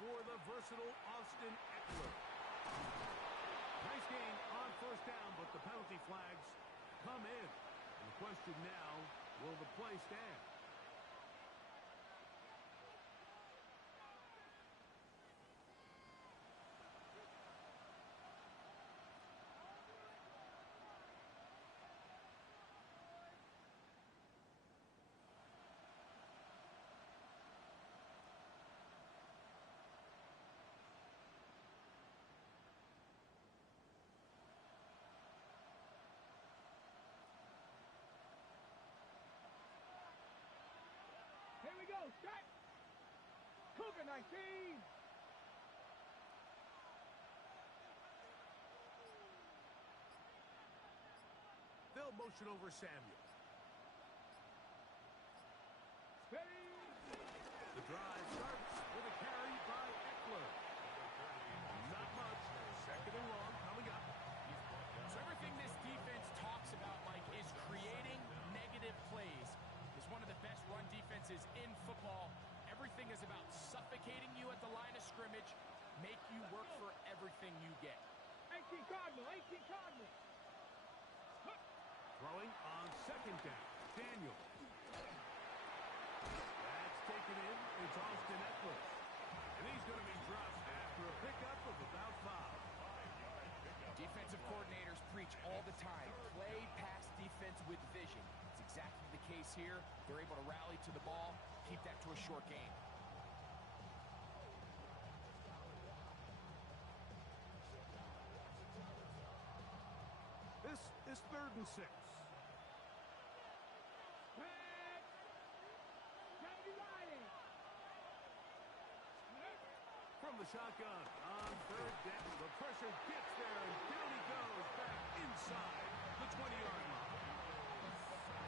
for the versatile Austin Ekeler. Nice gain on first down, but the penalty flags come in. And the question now, will the play stand? Here we go, set! Cougar 19! They'll motion over Samuel. Steady! The drive starts with a carry by Ekeler. Not much. Second and long coming up. So everything this defense talks about, Mike, is creating negative plays. It's one of the best run defenses in football. Everything is about suffocating you at the line of scrimmage, make you work for everything you get. 18 Cardinal, 18 Cardinal! Throwing on second down. Daniel. That's taken in. It's Austin Ekeler. And he's going to be dropped after a pickup of about 5. Defensive coordinators preach all the time, play pass defense with vision. It's exactly the case here. They're able to rally to the ball, keep that to a short game. This is 3rd and 6. From the shotgun on 3rd down. The pressure gets there, and down he goes back inside the 20-yard line.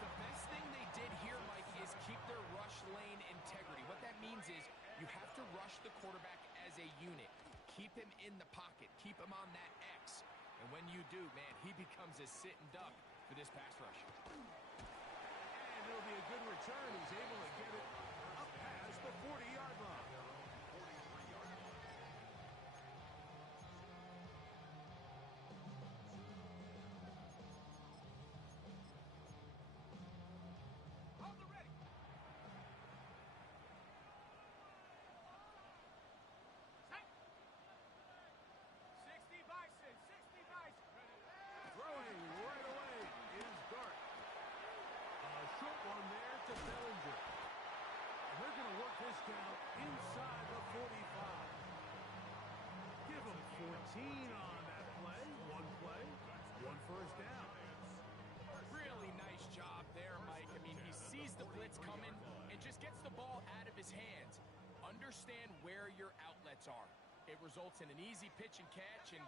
The best thing they did here, Mike, is keep their rush lane integrity. What that means is you have to rush the quarterback as a unit. Keep him in the pocket. Keep him on that X. And when you do, man, he becomes a sitting duck for this pass rush. And it'll be a good return. He's able to get it up past the 40-yard line. Throwing right away is Dart. A short one there to Bellinger. And they're going to work this count inside the 45. Give them 14 on that play. One first down. Really nice job there, Mike. I mean, he sees the blitz coming and just gets the ball out of his hands. Understand where your outlets are. It results in an easy pitch and catch and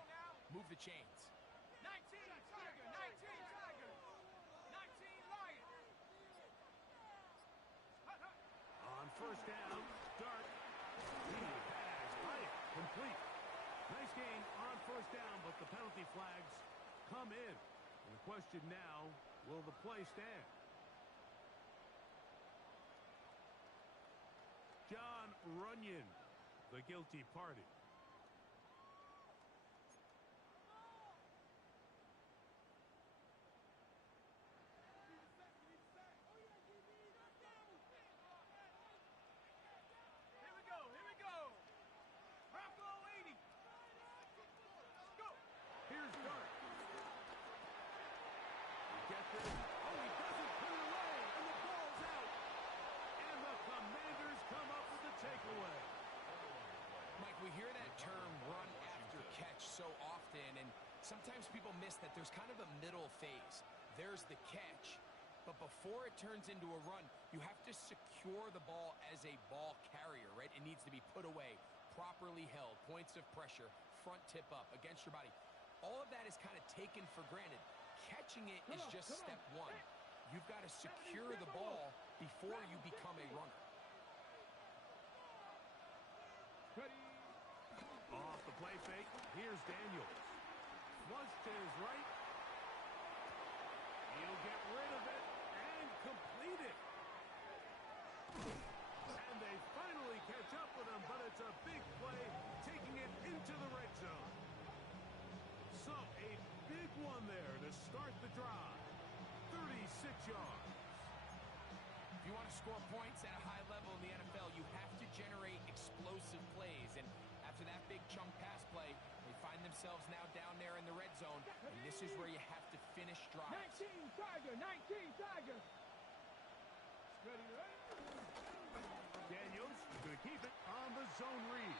move the chains. 19 Tiger, 19 Tiger, 19 Lion. On first down, Dart. He has Hyatt complete. Nice gain on first down, but the penalty flags come in. And the question now, will the play stand? Jon Runyan, the guilty party. Here's Dart. He gets it. Oh, he doesn't put it away, and the ball's out. And the Commanders come up with the takeaway. Mike, we hear that term run after catch so often, and sometimes people miss that there's kind of a middle phase. There's the catch, but before it turns into a run, you have to secure the ball as a ball carrier, right? It needs to be put away, properly held, points of pressure, front tip up against your body. All of that is kind of taken for granted. Catching it is just step one. You've got to secure the ball before you become a runner. Off the play fake, here's Daniels. Flush to his right. He'll get rid of it and complete it. And they finally catch catch up with him, but it's a big play, taking it into the red zone. So, a big one there to start the drive. 36 yards. If you want to score points at a high level in the NFL, you have to generate explosive plays. And after that big chunk pass play, they find themselves now down there in the red zone. And this is where you have to finish drives. 19 Tiger, 19 Tiger. Ready, ready. Daniels going to keep it on the zone read.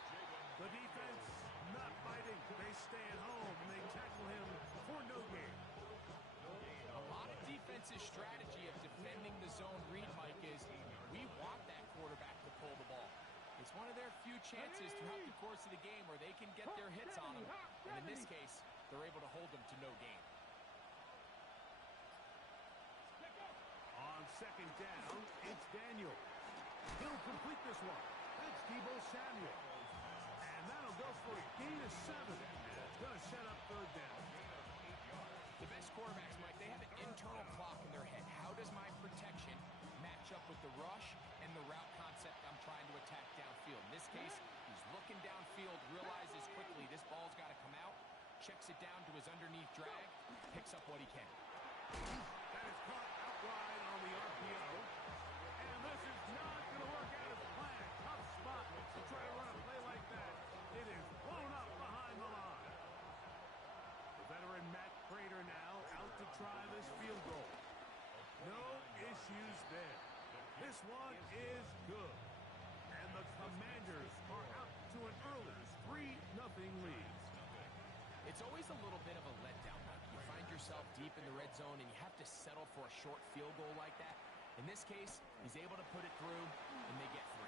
The defense not fighting. They stay at home, and they tackle him for no gain. A lot of defensive strategy of defending the zone read, Mike, is we want that quarterback to pull the ball. It's one of their few chances throughout the course of the game where they can get their hits on them. And in this case, they're able to hold them to no gain. On second down, it's Daniel. He'll complete this one. That's Deebo Samuel. And that'll go for a gain of 7. It's going to set up third down. The best quarterbacks, Mike, they have an internal clock in their head. How does my protection match up with the rush and the route concept I'm trying to attack downfield? In this case, he's looking downfield, realizes quickly this ball's got to come out, checks it down to his underneath drag, picks up what he can. That is caught out wide on the RPO. And this is not going to work out as planned. Tough spot to try to run a play like that. It is blown up behind the line. The veteran Matt Prater now out to try this field goal. No issues there. This one is good. And the Commanders are out to an early 3-0 lead. It's always a little bit of a letdown, Mike. You find yourself deep in the red zone and you have to settle for a short field goal like that. In this case, he's able to put it through, and they get 3.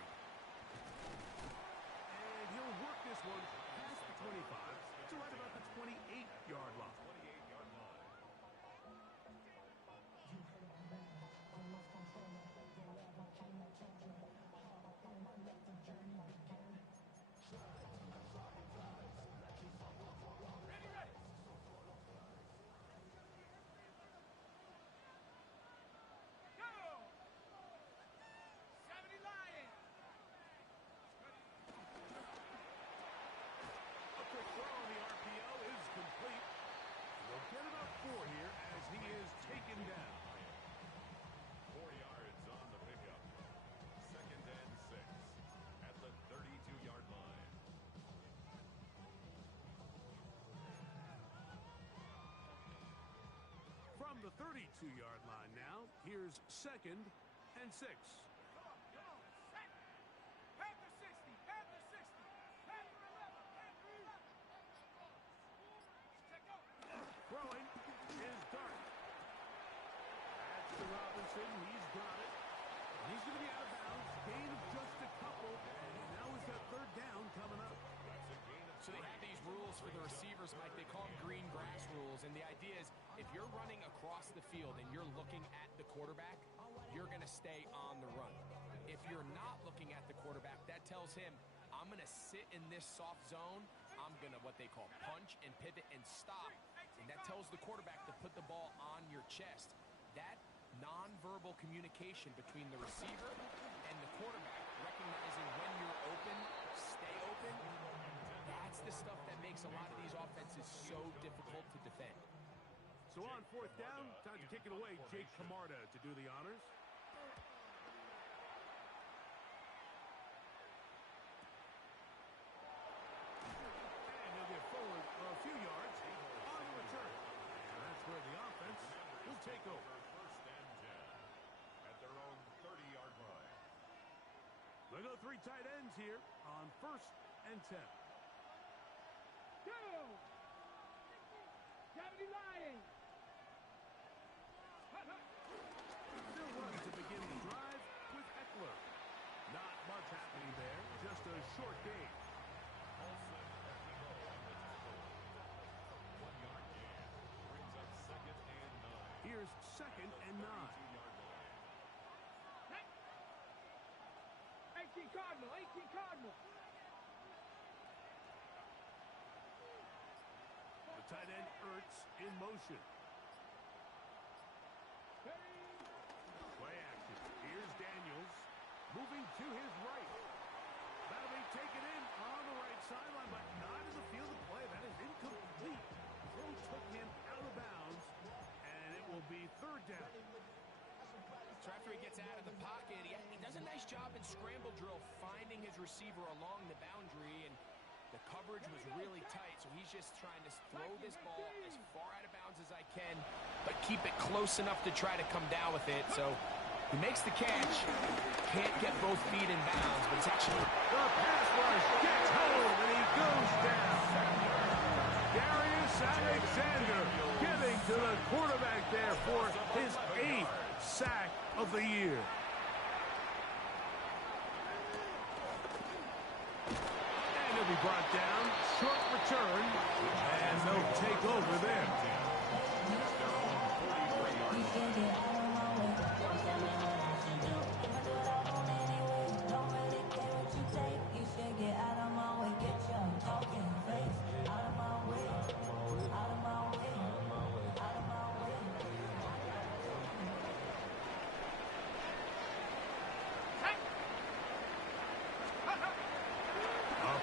And he'll work this one past the 25 to right about the 28-yard line. Ready, ready. Go. 70 Lions. A quick throw on the RPO is complete. They'll get about 4 here as he is taken down. 4 yards on the pickup. 2nd and 6 at the 32-yard line. From the 32-yard line now, here's 2nd and 6. Come on, set. Panther 60, Panther 60, Panther 11, Panther 11. Check out. Throwing is Dart. That's to Robinson. He's got it. And he's going to be out of bounds. Gain of just a couple. And now is that third down coming up. That's a gain of So they have these rules for the receivers, Mike. They call them green grass rules. And the idea is if you're running across the field and you're looking at the quarterback, you're going to stay on the run. If you're not looking at the quarterback, that tells him, I'm going to sit in this soft zone. I'm going to what they call punch and pivot and stop. And that tells the quarterback to put the ball on your chest. That nonverbal communication between the receiver and the quarterback, recognizing when you're open, stay open, that's the stuff that makes a lot of these offenses so difficult to defend. So on 4th down, time to kick it away. Jake Camarda to do the honors. And he'll get forward a few yards on the return. And that's where the offense will take over. 1st and 10 at their own 30-yard line. They go 3 tight ends here on 1st and 10. Go. 70 Lions. Hut, hut. Still run to begin the drive with Eckler. Not much happening there, just a short gain. Olsen as we go on the tackle. 1-yard gain brings up 2nd and 9. Here's 2nd and 9. 32-yard line. 18 Cardinal, 18 Cardinal. The tight end Ertz in motion. Play action. Here's Daniels moving to his right. taken in on the right sideline, but not in the field of play. That is incomplete. Throw took him out of bounds, and it will be third down. So after he gets out of the pocket, he does a nice job in scramble drill finding his receiver along the boundary, and the coverage was really tight, so he's just trying to throw this ball as far out of bounds as I can, but keep it close enough to try to come down with it. So he makes the catch, can't get both feet in bounds, but it's actually... The pass rush gets home, and he goes down. Darius Alexander getting to the quarterback there for his 8th sack of the year. And he'll be brought down. Short return. And they'll take over there.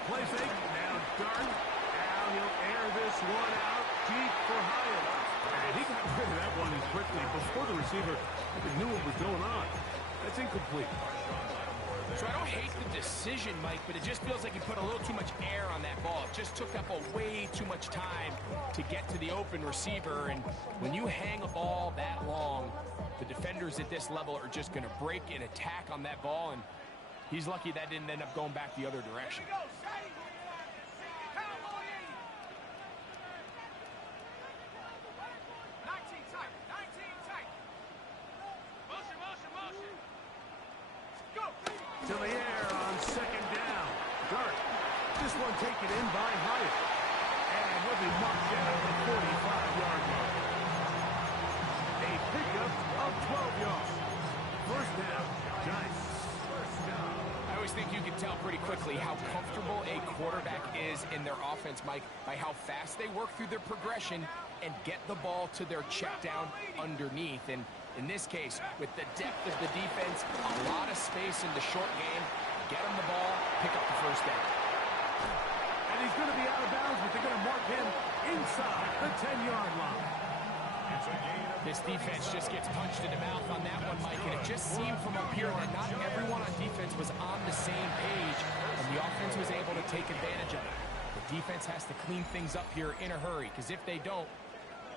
Play fake, now Dart. Now he'll air this one out deep for Hyatt. And he got rid of that one quickly before the receiver even knew what was going on. That's incomplete. So I don't hate the decision, Mike, but it just feels like he put a little too much air on that ball. It just took up way too much time to get to the open receiver. And when you hang a ball that long, the defenders at this level are just going to break and attack on that ball. And he's lucky that didn't end up going back the other direction. Here we go, Shady. Cowboy 80. 19 tight. 19 tight. Motion, motion, motion. Go. To the air on second down. Dart. This one taken in by Hyatt. And he'll be marked down at the 45-yard line. A pickup of 12 yards. First down, Giants. I always think you can tell pretty quickly how comfortable a quarterback is in their offense, Mike, by how fast they work through their progression and get the ball to their check down underneath. And in this case, with the depth of the defense, a lot of space in the short game, get him the ball, pick up the first down. And he's going to be out of bounds, but they're going to mark him inside the 10-yard line. This defense just gets punched in the mouth on that one, Mike, and it just seemed from up here that not everyone on defense was on the same page, and the offense was able to take advantage of it. The defense has to clean things up here in a hurry, because if they don't,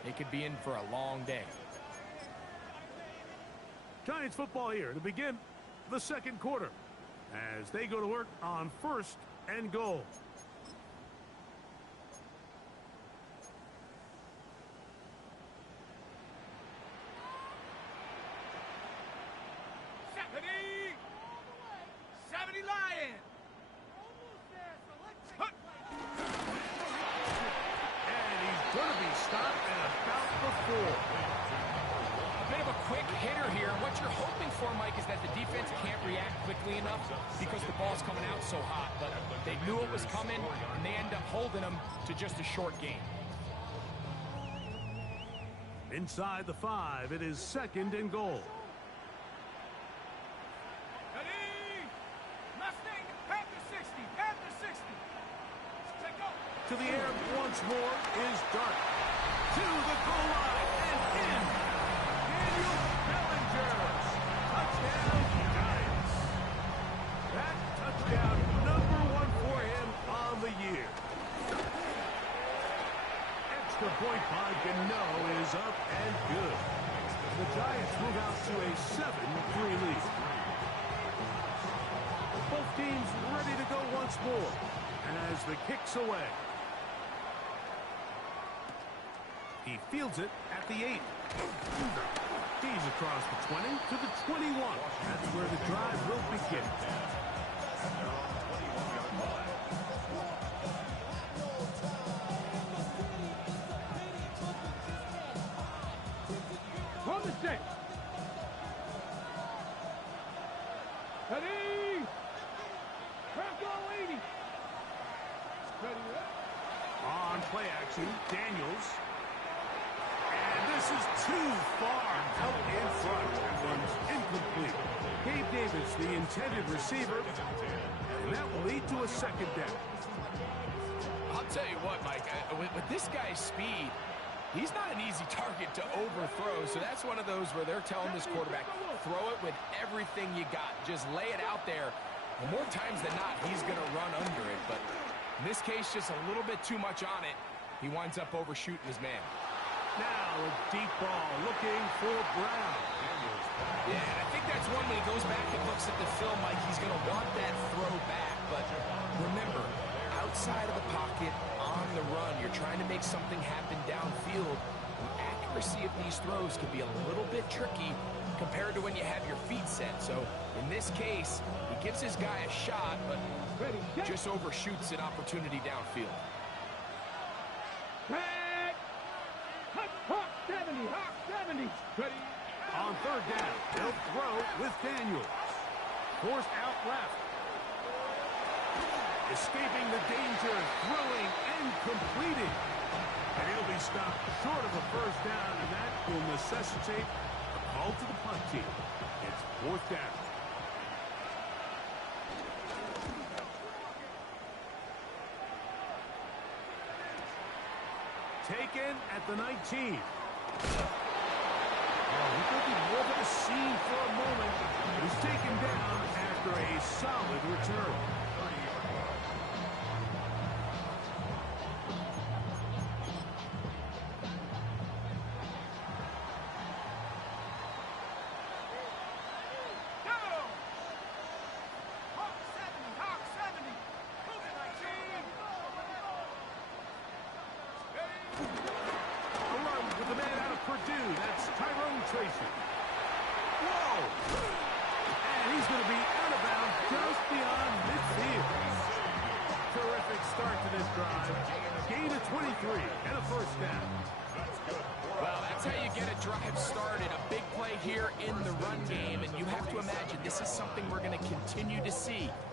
they could be in for a long day. Giants football here to begin the second quarter as they go to work on first and goal. Because the ball's coming out so hot, but they knew it was coming, and they end up holding them to just a short game. Inside the 5, it is second and goal. Ready? Mustang, at the 60, at the 60. Take go. To the air once more is Dart. To the goal line and in. Daniel Bellinger. Touchdown, Giants. That touchdown, number 1 for him on the year. Extra point by Gano is up and good. The Giants move out to a 7-3 lead. Both teams ready to go once more as the kick's away. He fields it at the 8. He's across the 20 to the 21. That's where the drive will begin. From the 6. Ready? Franco 80. Ready? On play action, Daniels. And this is too far out in front. That one's incomplete. Gabe Davis, the intended receiver, and that will lead to a second down. I'll tell you what, Mike, with this guy's speed, he's not an easy target to overthrow, so that's one of those where they're telling this quarterback, throw it with everything you got. Just lay it out there. And more times than not, he's going to run under it, but in this case, just a little bit too much on it. He winds up overshooting his man. Now a deep ball looking for Brown. Yeah, and I think that's one when he goes back and looks at the film, Mike, he's going to want that throw back. But remember, outside of the pocket, on the run, you're trying to make something happen downfield. The accuracy of these throws can be a little bit tricky compared to when you have your feet set. So in this case, he gives his guy a shot, but just overshoots an opportunity downfield. Hawk 70, Hawk 70. Ready. On third down, they'll throw with Daniels. Forced out left. Escaping the danger, throwing and completing. And he'll be stopped short of a first down, and that will necessitate a call to the punt team. It's fourth down. Taken at the 19. He could be more than a scene for a moment. He's taken down after a solid return.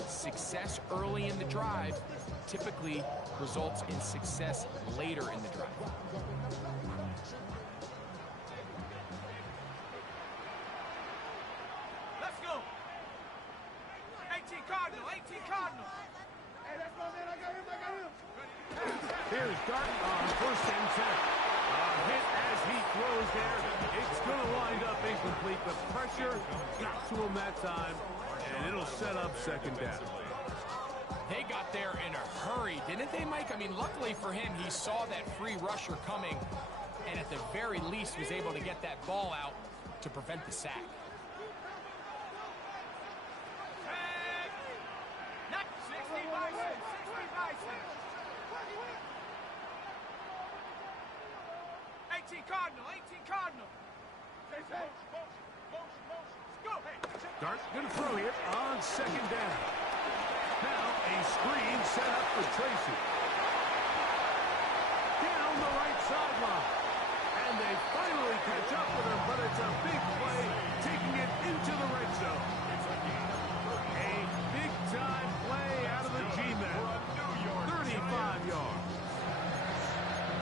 Success early in the drive typically results in success later in the drive. Let's go. 18 Cardinal, 18 Cardinal. Hey, that's my man. I got him. Here's Dart on first and 10. Hit as he throws there. It's going to wind up incomplete. The pressure got to him that time, and it'll set up second down. They got there in a hurry, didn't they, Mike? I mean, luckily for him, he saw that free rusher coming, and at the very least was able to get that ball out to prevent the sack. Not 60 Bison, 60 Bison. 18 Cardinal, 18 Cardinal. Motion. Go. Dart going to throw here on second down. Now a screen set up for Tracy. Down the right sideline. And they finally catch up with him, but it's a big play, taking it into the red zone. A big-time play out of the G-Men. 35 yards.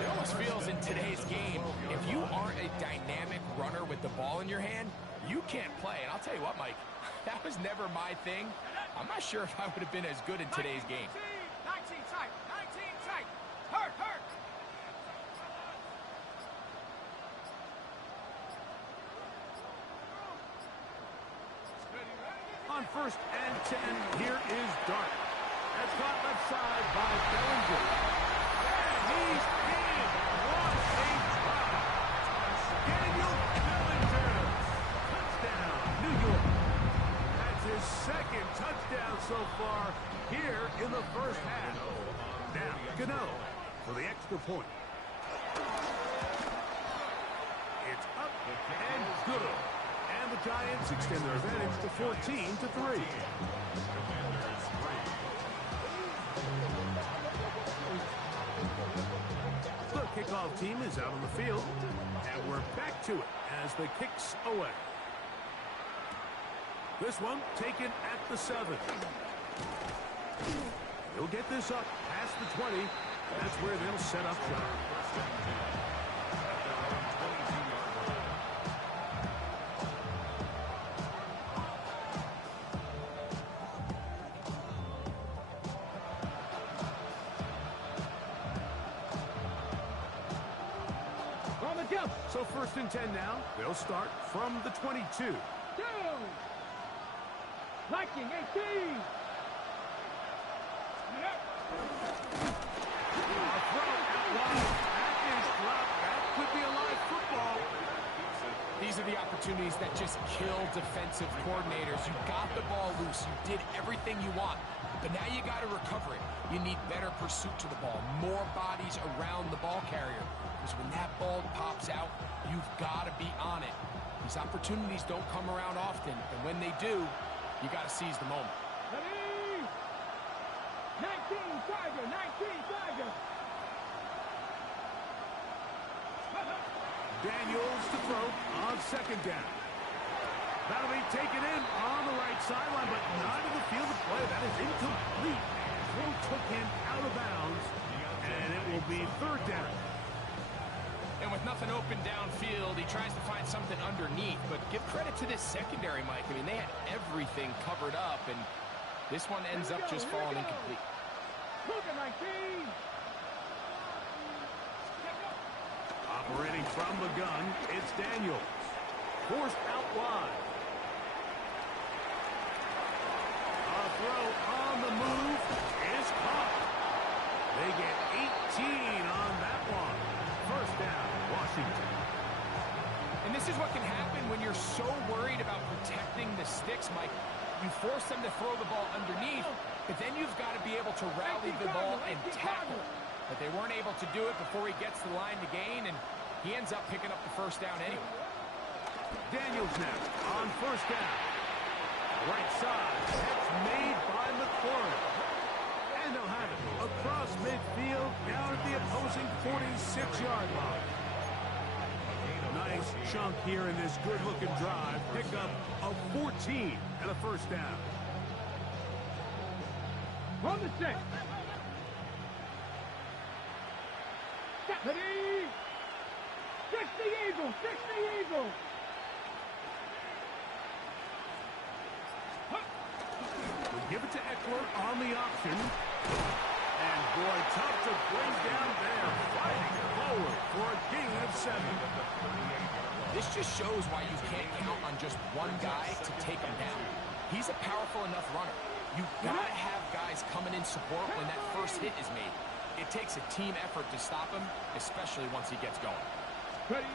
It almost feels in today's game, if you aren't a dynamic runner with the ball in your hand, you can't play. And I'll tell you what, Mike, that was never my thing. I'm not sure if I would have been as good in today's game. 19 tight, 19 tight. Hurt. On first and 10, here is Dart. That's caught left side by Bellinger. And he's in. What a try. Daniel Bellinger. Touchdown, New York. That's his second touchdown so far here in the first half. Now, Gano for the extra point. It's up and good. And the Giants extend their advantage to 14-3. The kickoff team is out on the field, and we're back to it as the kicks away. This one taken at the 7. He'll get this up past the 20. That's where they'll set up shop. So 1st and 10 now. They'll start from the 22. Viking 18. A throw out wide. That is dropped. That could be a live football. These are the opportunities that just kill defensive coordinators. You got the ball loose. You did everything you want. But now you got to recover it. You need better pursuit to the ball, more bodies around the ball carrier. Because when that ball pops out, you've got to be on it. These opportunities don't come around often, and when they do, you got to seize the moment. Ready? 19 Tiger, 19 Tiger. Daniels to throw on 2nd down. That'll be taken in on the right sideline, but not in the field of play. That is incomplete. Throw took him out of bounds, and it will be 3rd down. And with nothing open downfield, he tries to find something underneath. But give credit to this secondary, Mike. I mean, they had everything covered up, and this one ends up just falling incomplete. Luka 19. Operating from the gun, it's Daniels. Forced out wide. A throw on the move is caught. They get 18 on that one. 1st down, Washington. And this is what can happen when you're so worried about protecting the sticks, Mike. You force them to throw the ball underneath, but then you've got to be able to rally the ball and tackle. But they weren't able to do it before he gets to the line to gain, and he ends up picking up the 1st down anyway. Daniels now on 1st down. Right side. Catch made by McLaurin. And they'll have it across midfield down at the opposing 46-yard line. Nice chunk here in this good-looking drive. Pick up a 14 and a 1st down. On the 6. Ready? 60 Eagles, 60 Eagles. We give it to Eckler on the option. And boy, tough to bring down there. Fighting forward for a gain of 7. This just shows why you can't count on just one guy to take him down. He's a powerful enough runner. You've got to have guys coming in support when that first hit is made. It takes a team effort to stop him, especially once he gets going. Ready?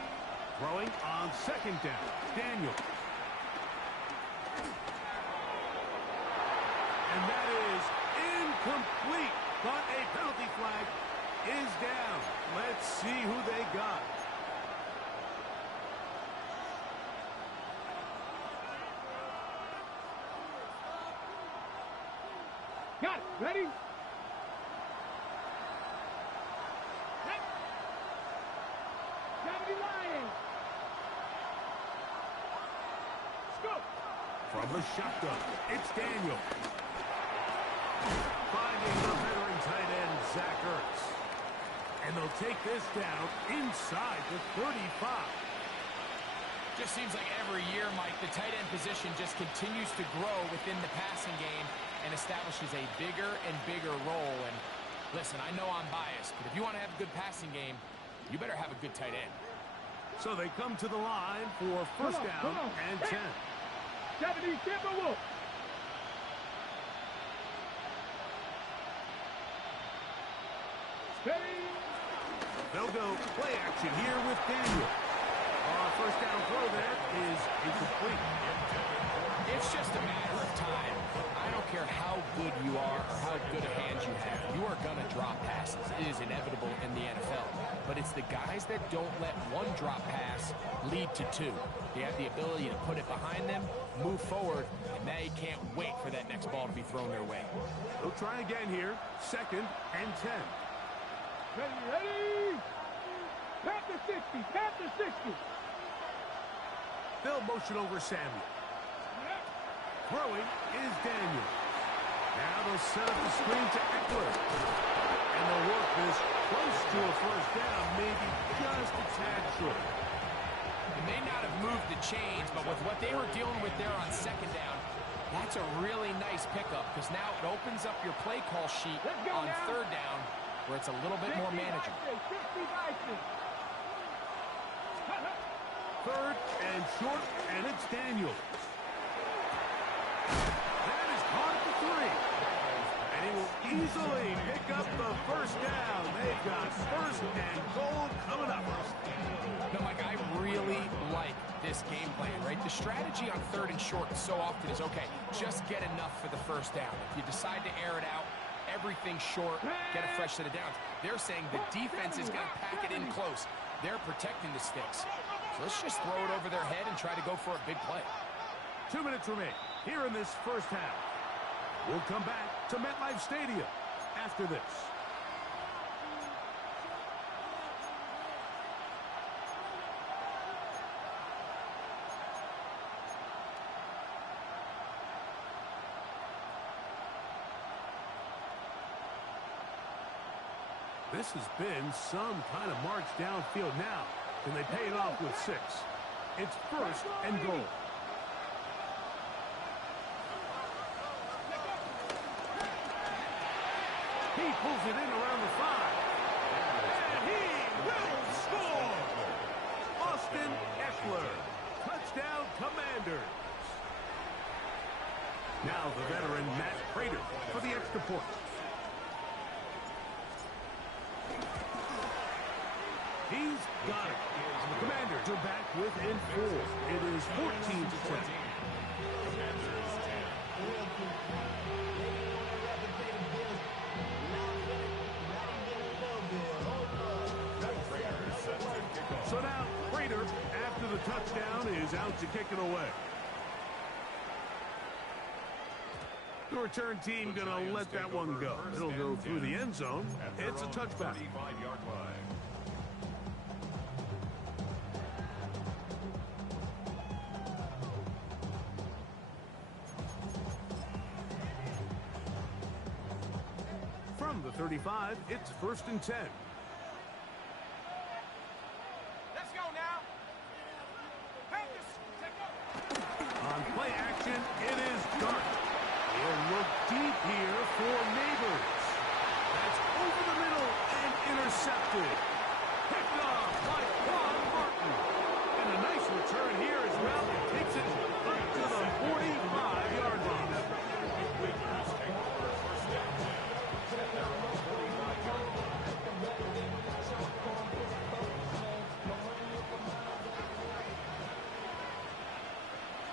Throwing on 2nd down. Daniel. And that is incomplete. But a penalty flag is down. Let's see who they got. Got it. Ready? Lions. Scoop. From the shotgun, it's Daniel. Finding the veteran tight end, Zach Ertz. And they'll take this down inside the 35. Just seems like every year, Mike, the tight end position just continues to grow within the passing game and establishes a bigger and bigger role. And listen, I know I'm biased, but if you want to have a good passing game, you better have a good tight end. So they come to the line for 1st down and 10. 70 Timberwolves. Steady. They'll go play action here with Daniel. 1st down throw there is incomplete. It's just a matter of time. I don't care how good you are or how good a hand you have. You are going to drop passes. It is inevitable in the NFL. But it's the guys that don't let one drop pass lead to 2. They have the ability to put it behind them, move forward, and they can't wait for that next ball to be thrown their way. They'll try again here. 2nd and 10. Ready, ready. Panther 60, Panther 60. They'll motion over Samuel. Throwing is Daniel. Now they'll set up the screen to Eckler. And they'll work this close to a 1st down, maybe just a tad short. They may not have moved the chains, but with what they were dealing with there on 2nd down, that's a really nice pickup because now it opens up your play call sheet on now. 3rd down where it's a little bit more manageable. 60 Vikings. Third and short, and it's Daniels. That is caught at the 3. And he will easily pick up the first down. They've got first and goal coming up. No, Mike, I really like this game plan, right? The strategy on third and short so often is, okay, just get enough for the first down. If you decide to air it out, everything short, get a fresh set of downs. They're saying the defense is going to pack it in close. They're protecting the sticks. So let's just throw it over their head and try to go for a big play. 2 minutes remain here in this first half. We'll come back to MetLife Stadium after this. This has been some kind of march downfield now, and they pay it off with 6. It's first and goal. He pulls it in around the 5. And he will score! Austin Ekeler. Touchdown, Commanders. Now the veteran Matt Prater for the extra point. He's got it. The Commanders are back within 4. It is 14-10. So now Prater, after the touchdown, is out to kick it away. The return team going to let that one go. It'll go through the end zone. It's a touchback. From the 35, it's first and 10. Let's go now. Panthers, take over. On play action, it is Dart. He'll look deep here for Neighbors. That's over the middle and intercepted. Picked off by Quan Martin. And a nice return here as well. It takes it up to the 45-yard line.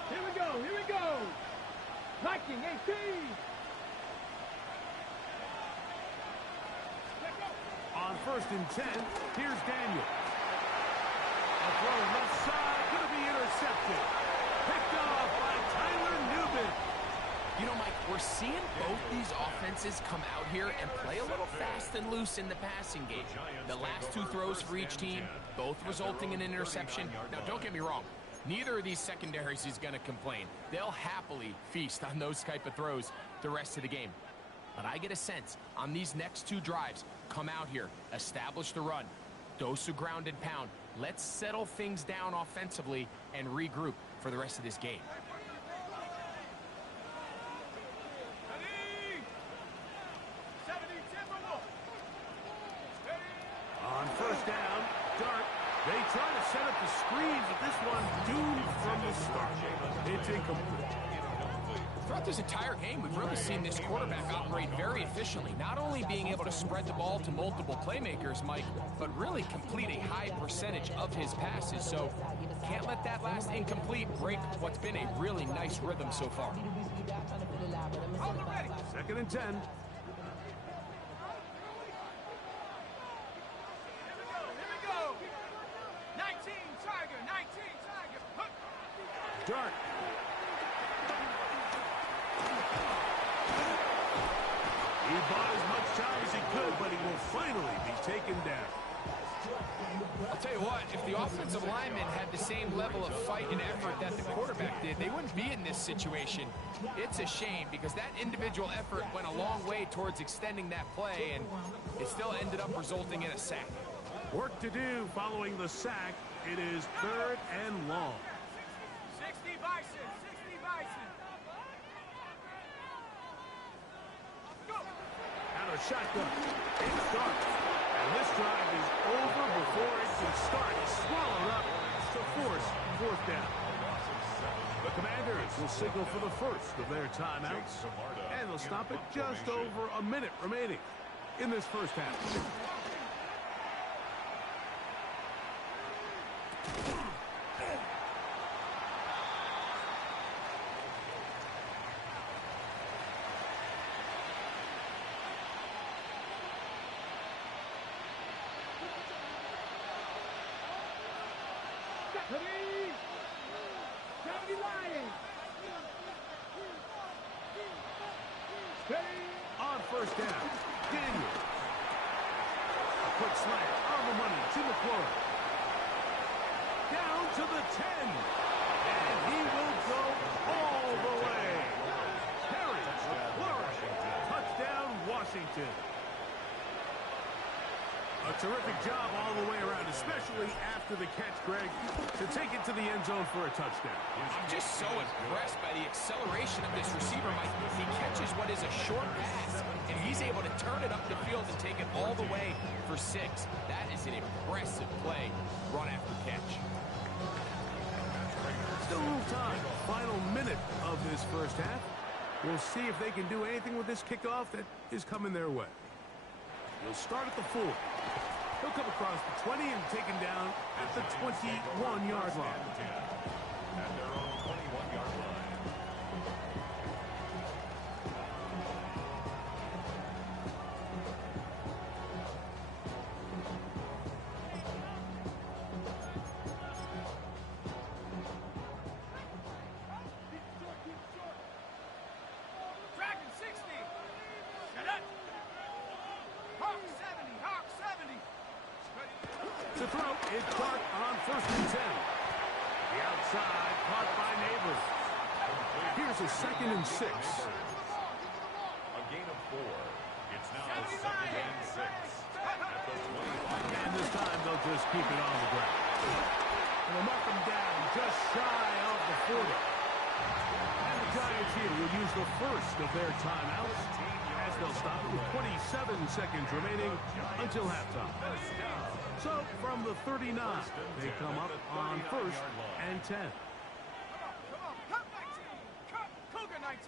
Here we go. Viking 18. On first and 10, here's Daniels. A throw left side, going to be intercepted. Picked off by Tyler Newman. You know, Mike, we're seeing both these offenses come out here and play a little fast and loose in the passing game. The last 2 throws for each team, both resulting in an interception. Now, don't get me wrong. Neither of these secondaries is going to complain. They'll happily feast on those type of throws the rest of the game. But I get a sense on these next 2 drives, come out here, establish the run, dose of ground and pound. Let's settle things down offensively and regroup for the rest of this game. On first down, Dart. They try to set up the screens, but this one doomed from the start. It's incomplete. Throughout this entire game, we've really seen this quarterback operate very efficiently, not only being able to spread the ball to multiple playmakers, Mike, but really complete a high percentage of his passes. So can't let that last incomplete break what's been a really nice rhythm so far. Second and 10. Dart. He bought as much time as he could, but he will finally be taken down. I'll tell you what, if the offensive linemen had the same level of fight and effort that the quarterback did, they wouldn't be in this situation. It's a shame because that individual effort went a long way towards extending that play, and it still ended up resulting in a sack. Work to do following the sack. It is third and long. 60 Bison. 60 Bison. Go. Out of shotgun. It's Dart. And this drive is over before it can start. Swallowed up to force fourth down. The Commanders will signal for the first of their timeouts, and they'll stop it just over a minute remaining in this first half. On first down, Daniel. A quick slant on the money to McLaurin. Down to the 10. And he will go all the way. Harry McLaurin. Touchdown, Washington. A terrific job all the way around, especially after the catch, Greg, to take it to the end zone for a touchdown. I'm just so impressed by the acceleration of this receiver, Mike. He catches what is a short pass, and he's able to turn it up the field and take it all the way for 6. That is an impressive play, run after catch. Still a little time. Final minute of this first half. We'll see if they can do anything with this kickoff that is coming their way. He'll start at the 4. He'll come across the 20 and taken down at the 21-yard line. At their own 21-yard line. Dragon 60. Shut up. Hawk 70. Hawk 70. To throw, it's Dart on first and 10. The outside caught by Neighbors. Here's a 2nd and 6. A gain of 4. It's now 2nd and 6. At the 25. And this time they'll just keep it on the ground. And they'll mark them down just shy of the 40. And the Giants here will use the first of their timeouts as they'll stop it with 27 seconds remaining until halftime. So from the 39, they come up on first and 10. Come on. Cut 19. Cut Cougar 19.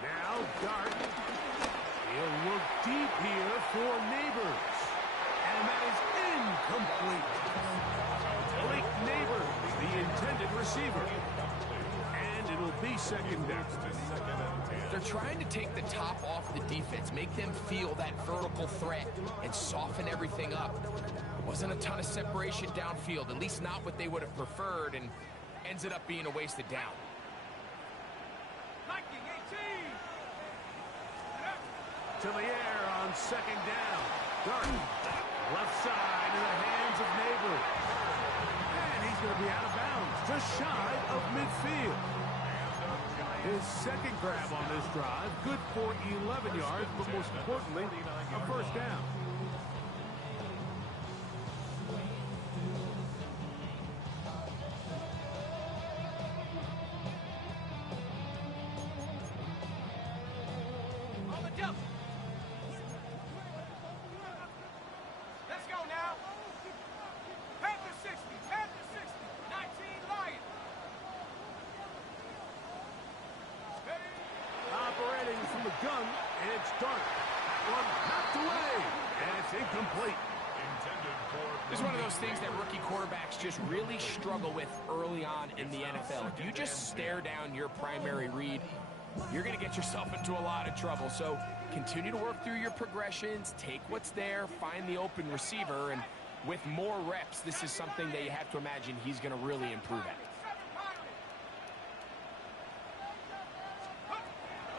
Now Dart. He'll look deep here for Neighbors. And that is incomplete. Blake Neighbors, the intended receiver. And it'll be second down. They're trying to take the top off the defense, make them feel that vertical threat, and soften everything up. Wasn't a ton of separation downfield, at least not what they would have preferred, and ends it up being a wasted down. Viking 18. To the air on second down. Dart. Left side in the hands of Neighbors. And he's going to be out of bounds, just shy of midfield. His second grab on this drive, good for 11 yards, but most importantly, a first down. On the jump. Let's go now. Panther 60. Panther 60. 19 Lion. Operating from the gun, it's Dart. One knocked away, and it's incomplete. It's one of those things that rookie quarterbacks just really struggle with early on in the NFL. If you just stare down your primary read, you're going to get yourself into a lot of trouble. So continue to work through your progressions, take what's there, find the open receiver, and with more reps, this is something that you have to imagine he's going to really improve at.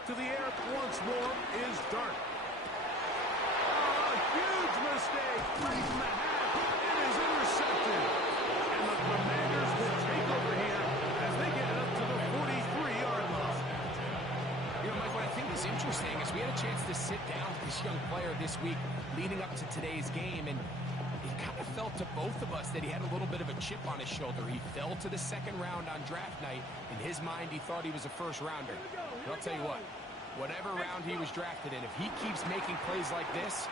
To the air once more is Dart. Oh, a huge mistake. Right in the half. It is intercepted. And the Commanders will take over here as they get it up to the 43-yard line. You know, Mike, what I think is interesting is we had a chance to sit down with this young player this week leading up to today's game, and it kind of felt to both of us that he had a little bit of a chip on his shoulder. He fell to the second round on draft night. In his mind, he thought he was a first rounder. But I'll tell you what, whatever round he was drafted in, if he keeps making plays like this,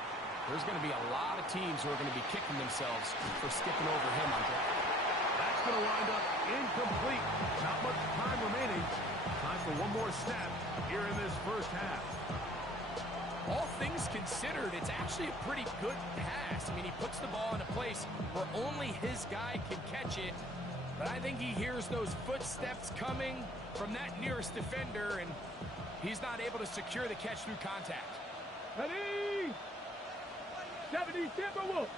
There's going to be a lot of teams who are going to be kicking themselves for skipping over him on draft. That's going to wind up incomplete. Not much time remaining. Time for one more snap here in this first half. All things considered, it's actually a pretty good pass. I mean, he puts the ball in a place where only his guy can catch it. But I think he hears those footsteps coming from that nearest defender, and he's not able to secure the catch through contact. Ready? 70 Timberwolves.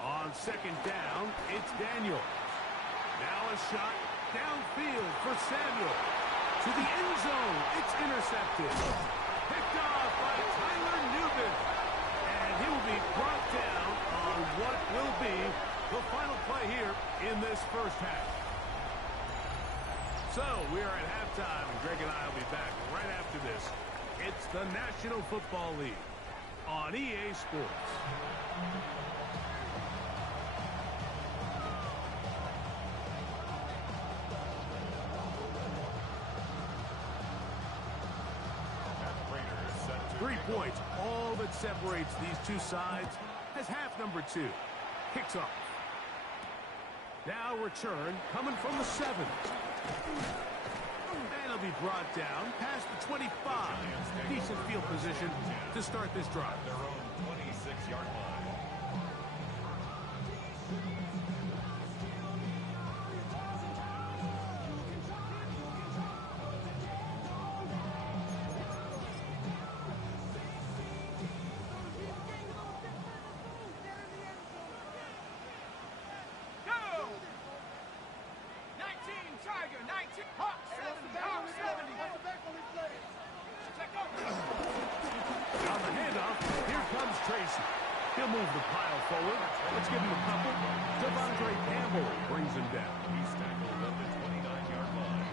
On second down, it's Daniel. Now a shot downfield for Samuel. To the end zone, it's intercepted. Picked off by Tyler Newton. And he will be brought down on what will be the final play here in this first half. So, we are at halftime, and Greg and I will be back right after this. It's the National Football League on EA Sports. Points, all that separates these two sides as half number 2 kicks off. Now return coming from the 7. And it'll be brought down past the 25. Decent field position to start this drive. Their own 26-yard line. He'll move the pile forward. Let's give him a couple. Devondre Campbell brings him down. He's tackled at the 29-yard line.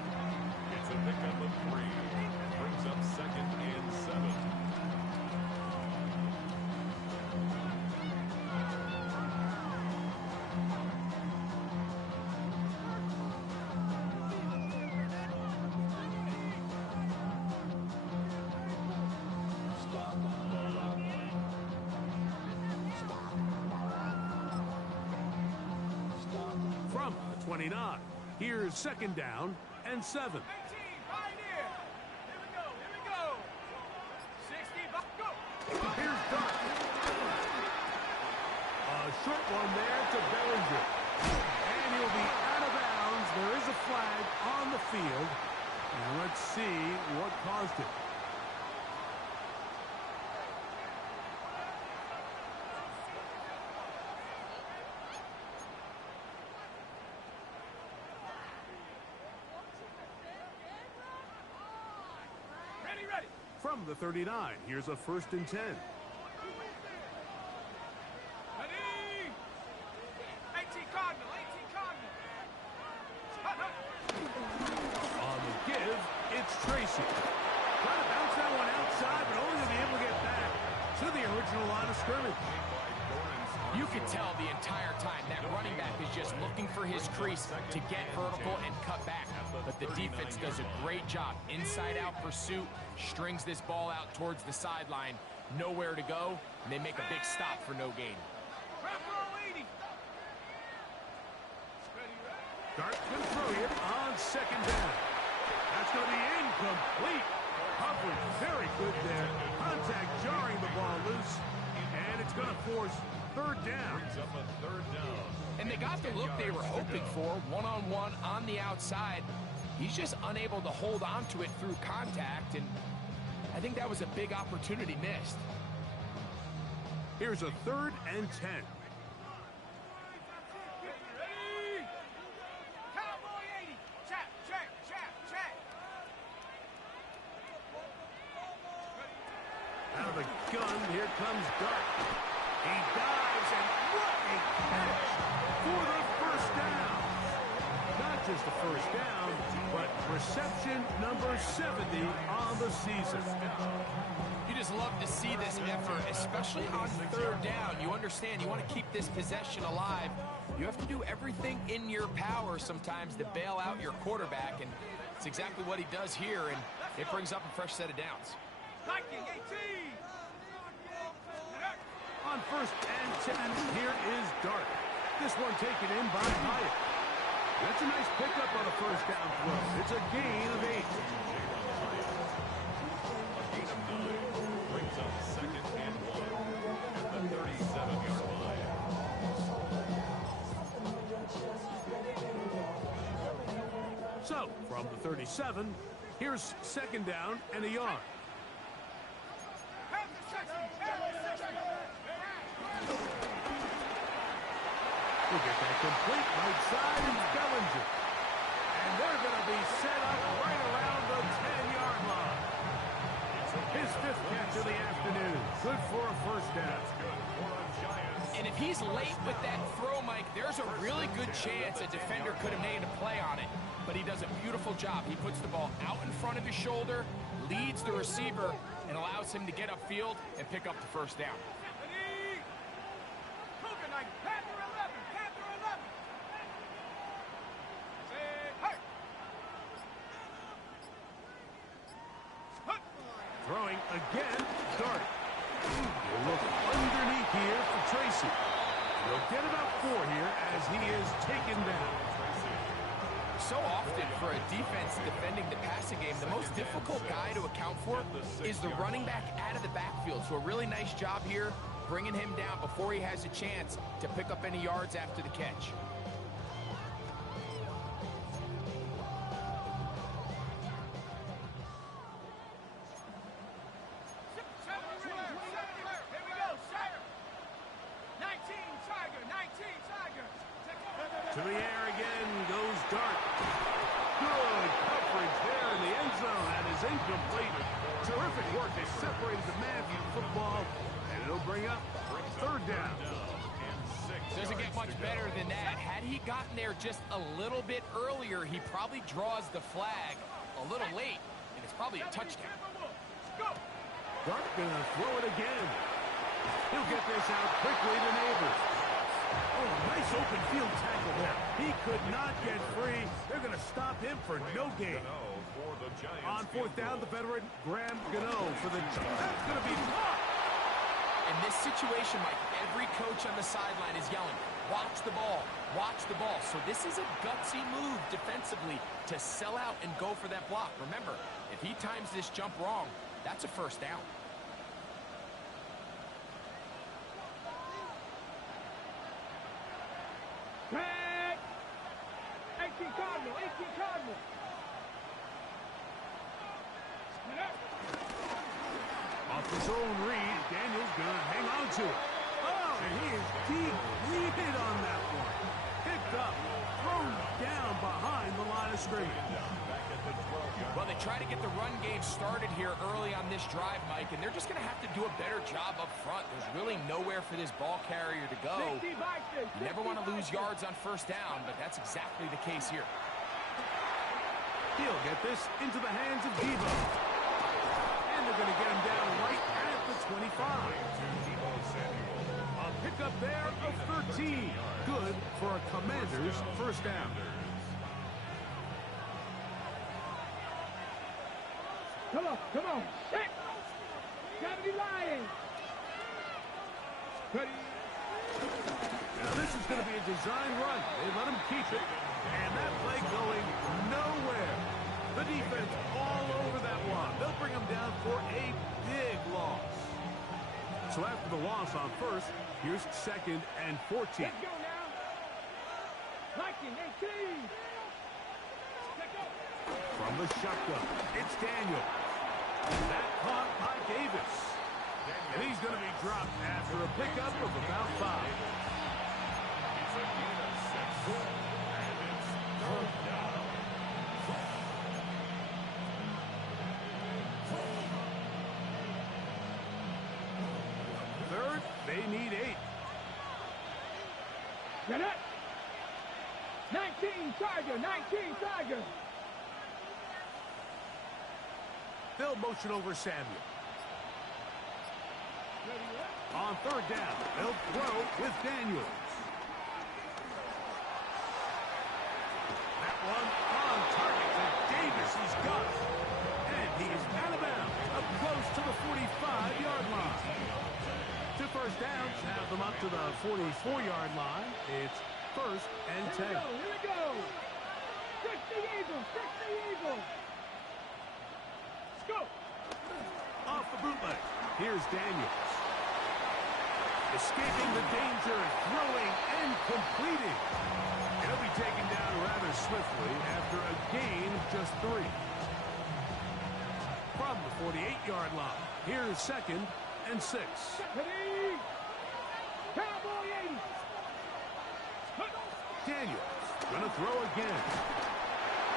It's a pickup of 3. Brings up second and 7. From the 29, here's second down and 7. 18, right here. Here we go, here we go. 60, go. Here's Dart. A short one there to Bellinger. And he'll be out of bounds. There is a flag on the field. And let's see what caused it. Ready. From the 39, here's a 1st and 10. Ready. 18 Cardinal. On the give, it's Tracy. Trying to bounce that one outside, but only to be able to get back to the original line of scrimmage. You can tell the entire time that running back is just looking for his crease to get vertical and cut back. But the defense does a great job. Inside-out pursuit, strings this ball out towards the sideline. Nowhere to go, and they make a big stop for no gain. Dart's going to throw here on second down. That's going to be incomplete. Coverage very good there. Contact jarring the ball loose. And it's going to force third down. Brings up a 3rd down. And they got the look they were hoping for, one-on-one on the outside. He's just unable to hold on to it through contact, and I think that was a big opportunity missed. Here's a 3rd and 10. Cowboy 80. Check. Out of the gun, here comes Dart. He dives, and what a catch for the first down. Not just a first down, but reception number 70 on the season. You just love to see this effort, especially on third down. You understand you want to keep this possession alive. You have to do everything in your power sometimes to bail out your quarterback, and it's exactly what he does here, and it brings up a fresh set of downs. Viking 18. On first and 10, here is Dart. This one taken in by Hyatt. That's a nice pickup on a first down throw. It's a gain of 8. A gain of 9 brings up second and 1 at the 37-yard line. So, from the 37, here's second down and a yard. We'll get that complete right side, and Bellinger. And they're going to be set up right around the 10-yard line. His 5th catch of the afternoon. Good for a first down. And if he's late with that throw, Mike, there's a really good chance a defender could have made a play on it. But he does a beautiful job. He puts the ball out in front of his shoulder, leads the receiver, and allows him to get upfield and pick up the first down. Throwing again, Dart. He'll look underneath here for Tracy. He'll get about 4 here as he is taken down. So often for a defense defending the passing game, the most difficult guy to account for is the running back out of the backfield. So a really nice job here, bringing him down before he has a chance to pick up any yards after the catch. To the air again goes Dart. Good coverage there in the end zone. That is incomplete. Terrific work. They separated the man from the football, and it'll bring up third down. Doesn't get much better than that. Had he gotten there just a little bit earlier, he probably draws the flag a little late, and it's probably a touchdown. Dart gonna throw it again. He'll get this out quickly to Neighbors. Oh, nice open field tackle there. He could not get free. They're going to stop him for no gain. On fourth down, the veteran Graham Gano for the... That's going to be blocked. In this situation, Mike, every coach on the sideline is yelling, watch the ball, watch the ball. So this is a gutsy move defensively to sell out and go for that block. Remember, if he times this jump wrong, that's a first down. Tag! 18 Cardinal, 18 Cardinal. Off his own read, Daniel's gonna hang on to it. Oh, he is deep-leaded on that one. Picked up, thrown down behind the line of scrimmage. Well, they try to get the run game started here early on this drive, Mike, and they're just going to have to do a better job up front. There's really nowhere for this ball carrier to go. You never want to lose yards on first down, but that's exactly the case here. He'll get this into the hands of Debo. And they're going to get him down right at the 25. A pickup there of 13. Good for a Commander's first down. Come on, come on. Shit. Gotta be lying. Now this is going to be a design run. They let him keep it. And that play going nowhere. The defense all over that one. They'll bring him down for a big loss. So after the loss on first, here's second and 14. Let's go now. Viking 18. From the shotgun, it's Daniel. That caught by Davis. And he's going to be dropped after a pickup of about 5. It's a gain of 6, and it's third down. Third, they need 8. Get it. 19 Tiger, 19 Tiger. They'll motion over Samuel. On third down, they'll throw with Daniels. That one on target to Davis. He's got it. And he is out of bounds, up close to the 45-yard line. 2 first downs have them up to the 44-yard line. It's first and 10. Here we go. 60 Eagles, 60 Eagles. Let's go. Off the bootleg. Here's Daniels. Escaping the danger, throwing and completing. He'll be taken down rather swiftly after a gain of just 3. From the 48-yard line, here's second and 6. Ready? Cowboy 80. Daniels gonna throw again.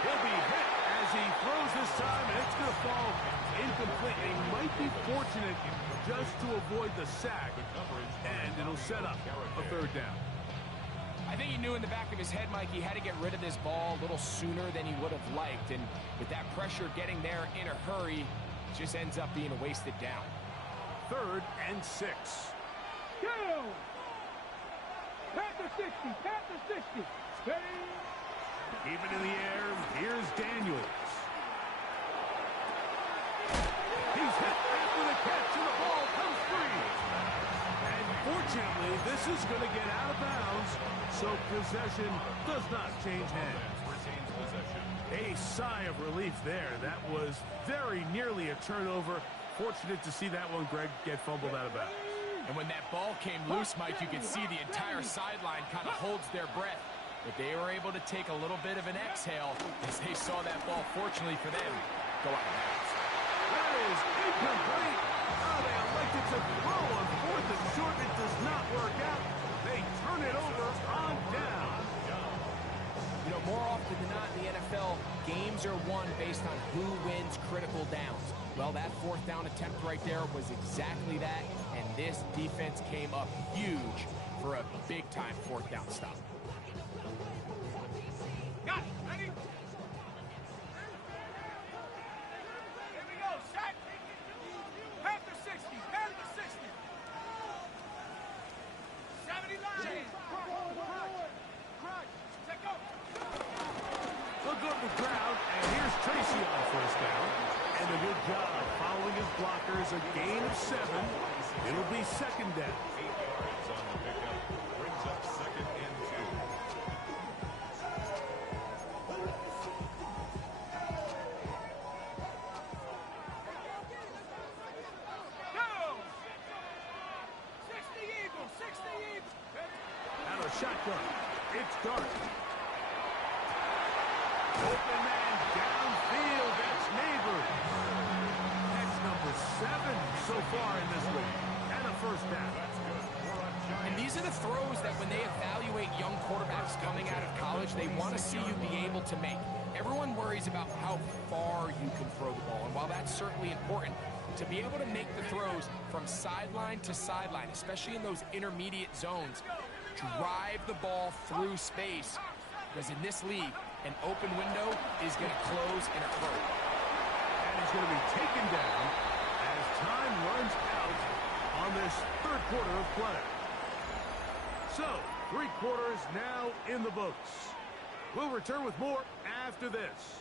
He'll be hit as he throws this time, and it's gonna fall incomplete. He might be fortunate just to avoid the sack, and it'll set up a third down. I think he knew in the back of his head, Mike, he had to get rid of this ball a little sooner than he would have liked. And with that pressure getting there in a hurry, it just ends up being a wasted down. Third and 6. Go. Panther 60, Panther 60. Ready? Keep it in the air. Here's Daniels. He's hit after the catch, and the ball comes free. And fortunately, this is going to get out of bounds, so possession does not change hands. Retains possession. A sigh of relief there. That was very nearly a turnover. Fortunate to see that one, Greg, get fumbled out of bounds. And when that ball came loose, Mike, you could see the entire sideline kind of holds their breath. But they were able to take a little bit of an exhale as they saw that ball, fortunately for them, go out of bounds. That is incomplete. Oh, they elected to throw on 4th and short. It does not work out. They turn it over on down. You know, more often than not in the NFL, games are won based on who wins critical downs. Well, that 4th down attempt right there was exactly that, and this defense came up huge for a big-time 4th down stop. Got it. Ready? Here we go. Set. Panther 60, Panther 60. 79. Set go. Look over the crowd, and here's Tracy on 1st down. And a good job following his blockers. A gain of 7. It'll be 2nd down. 8 yards on the pickup. Brings up 2nd and 2. Go. 60 Eagles, 60 Eagles. Out of shotgun. It's Dart. Open man downfield. That's Neighbors. That's number 7 so far in this week. And a 1st down. And these are the throws that when they evaluate young quarterbacks coming out of college, they want to see you be able to make. Everyone worries about how far you can throw the ball. And while that's certainly important, to be able to make the throws from sideline to sideline, especially in those intermediate zones, drive the ball through space. Because in this league, an open window is going to close in a hurry. And he's going to be taken down as time runs out on this 3rd quarter of play. So, 3 quarters now in the books. We'll return with more after this.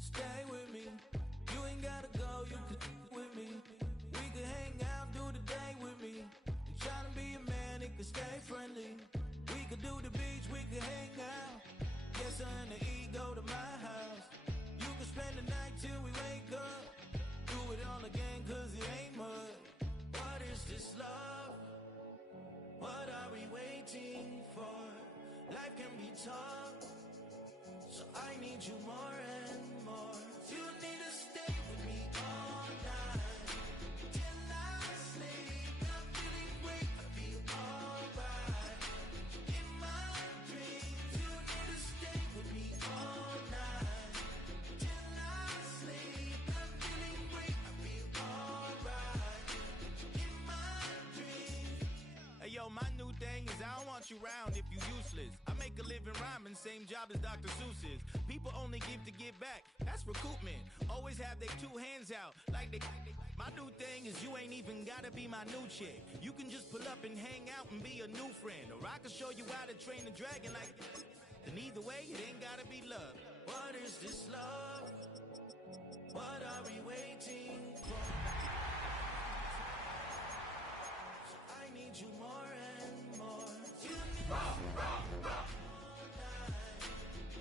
Stay with me. You ain't gotta go, you can with me. We can hang out, do the day with me. You tryna be a man, it can stay friendly. We could do the beach, we can hang out. Yes, her and the ego to my house. You can spend the night till we wake up. Do it all again, cause it ain't mud. What is this love? What are we waiting for? Life can be tough, so I need you more and more. You need to stay with me all night till I sleep. I'm feeling great, I'll be alright. In my dreams, you need to you round if you useless. I make a living rhyming, same job as Dr. Seuss's. People only give to give back, that's recoupment. Always have their two hands out, like they. My new thing is you ain't even gotta be my new chick. You can just pull up and hang out and be a new friend. Or I can show you how to train a dragon like. And either way, it ain't gotta be love. What is this love? What are we waiting for? So I need you more and more. You need me all night.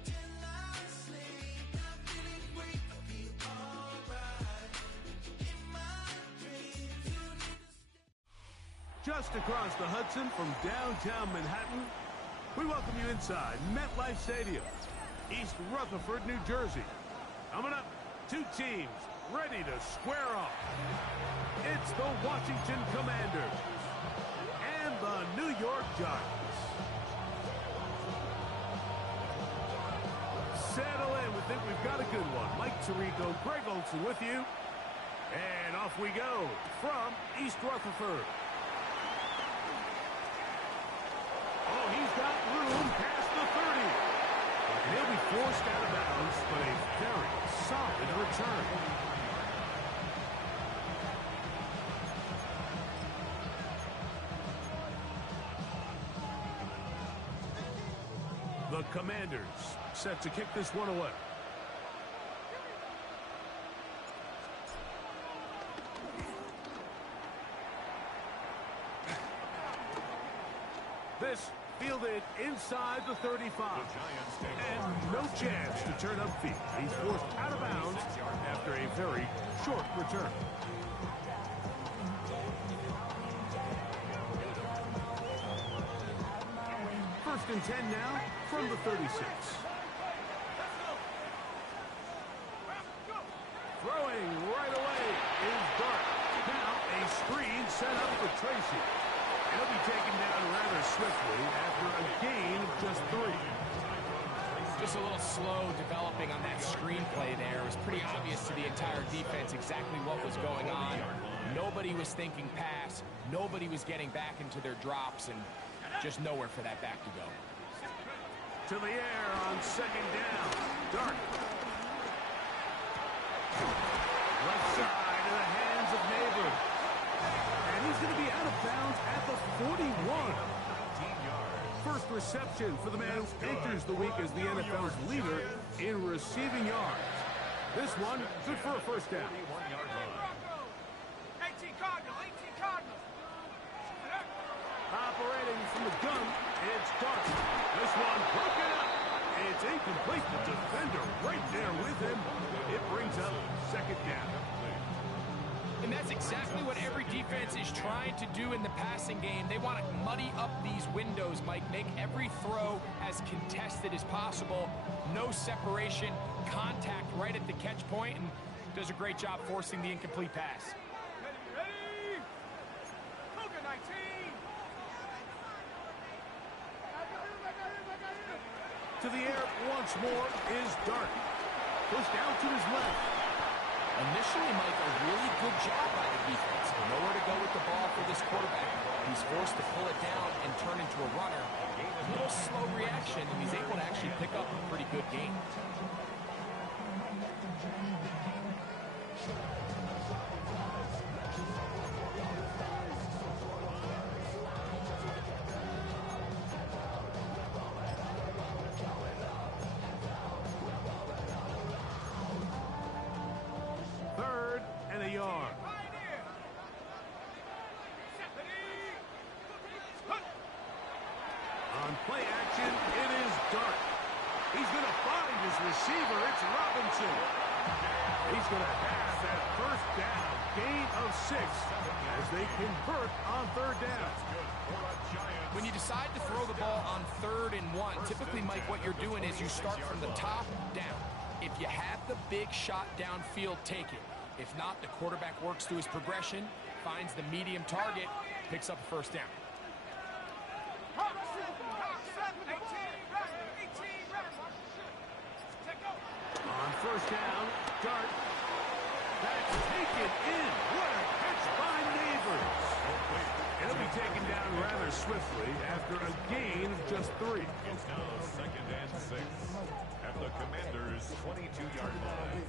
Till I sleep, I'm feeling great, I feel alright. In my dreams, you need to Just across the Hudson from downtown Manhattan, we welcome you inside MetLife Stadium, East Rutherford, New Jersey. Coming up, two teams ready to square off. It's the Washington Commanders and the New York Giants. Settle in. We think we've got a good one. Mike Tirico, Greg Olson with you. And off we go from East Rutherford. Oh, he's got room past the 30. And he'll be forced out of bounds, but a very solid return. The Commanders set to kick this one away. This fielded inside the 35. And no chance to turn upfield. He's forced out of bounds after a very short return. First and 10 now from the 36. Throwing right away is Dart. Now a screen set up for Tracy. He'll be taken down rather swiftly after a gain of just 3. Just a little slow developing on that screenplay there. It was pretty obvious to the entire defense exactly what was going on. Nobody was thinking pass. Nobody was getting back into their drops, and just nowhere for that back to go. To the air on second down. Dart. Left side in the hands of Neighbors. And he's going to be out of bounds at the 41. First reception for the man who enters the week as the NFL's leader in receiving yards. This one, good for a first down. 18 Cardinals, 18 Cardinals. Operating from the gun, it's Dart. This one broken up. It's incomplete. The defender right there with him. It brings up second down. And that's exactly what every defense is trying to do in the passing game. They want to muddy up these windows, Mike. Make every throw as contested as possible. No separation, contact right at the catch point, and does a great job forcing the incomplete pass. Ready? Luka 19. To the air once more is Dart. Pushed out to his left. Initially, Mike, a really good job by the defense. Nowhere to go with the ball for this quarterback. He's forced to pull it down and turn into a runner. A little slow reaction, and he's able to actually pick up a pretty good gain. Third and a yard. On play action, it is Dart. He's going to find his receiver. It's Robinson. He's going to have that first down. Gain of 6 as they convert on third down. When you decide to throw the ball on 3rd and 1, typically, Mike, what you're doing is you start from the top down. If you have the big shot downfield, take it. If not, the quarterback works through his progression, finds the medium target, picks up a first down. On first down, Dart. That's taken in. What a catch by Neighbors. It'll be taken down rather swiftly after a gain of just 3. It's now 2nd and 6 at the Commanders' 22-yard line.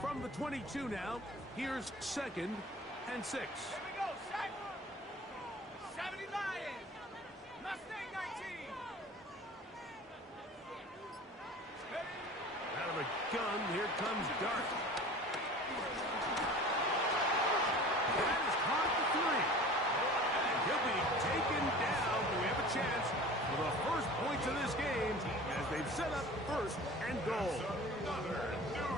From the 22 now, here's 2nd and 6. Here we go, Shaq. 70 Lions. Mustang 19. Ready? Out of a gun, here comes Dart. That is caught at the 3. And he'll be taken down. Do we have a chance for the first points of this game as they've set up 1st and goal.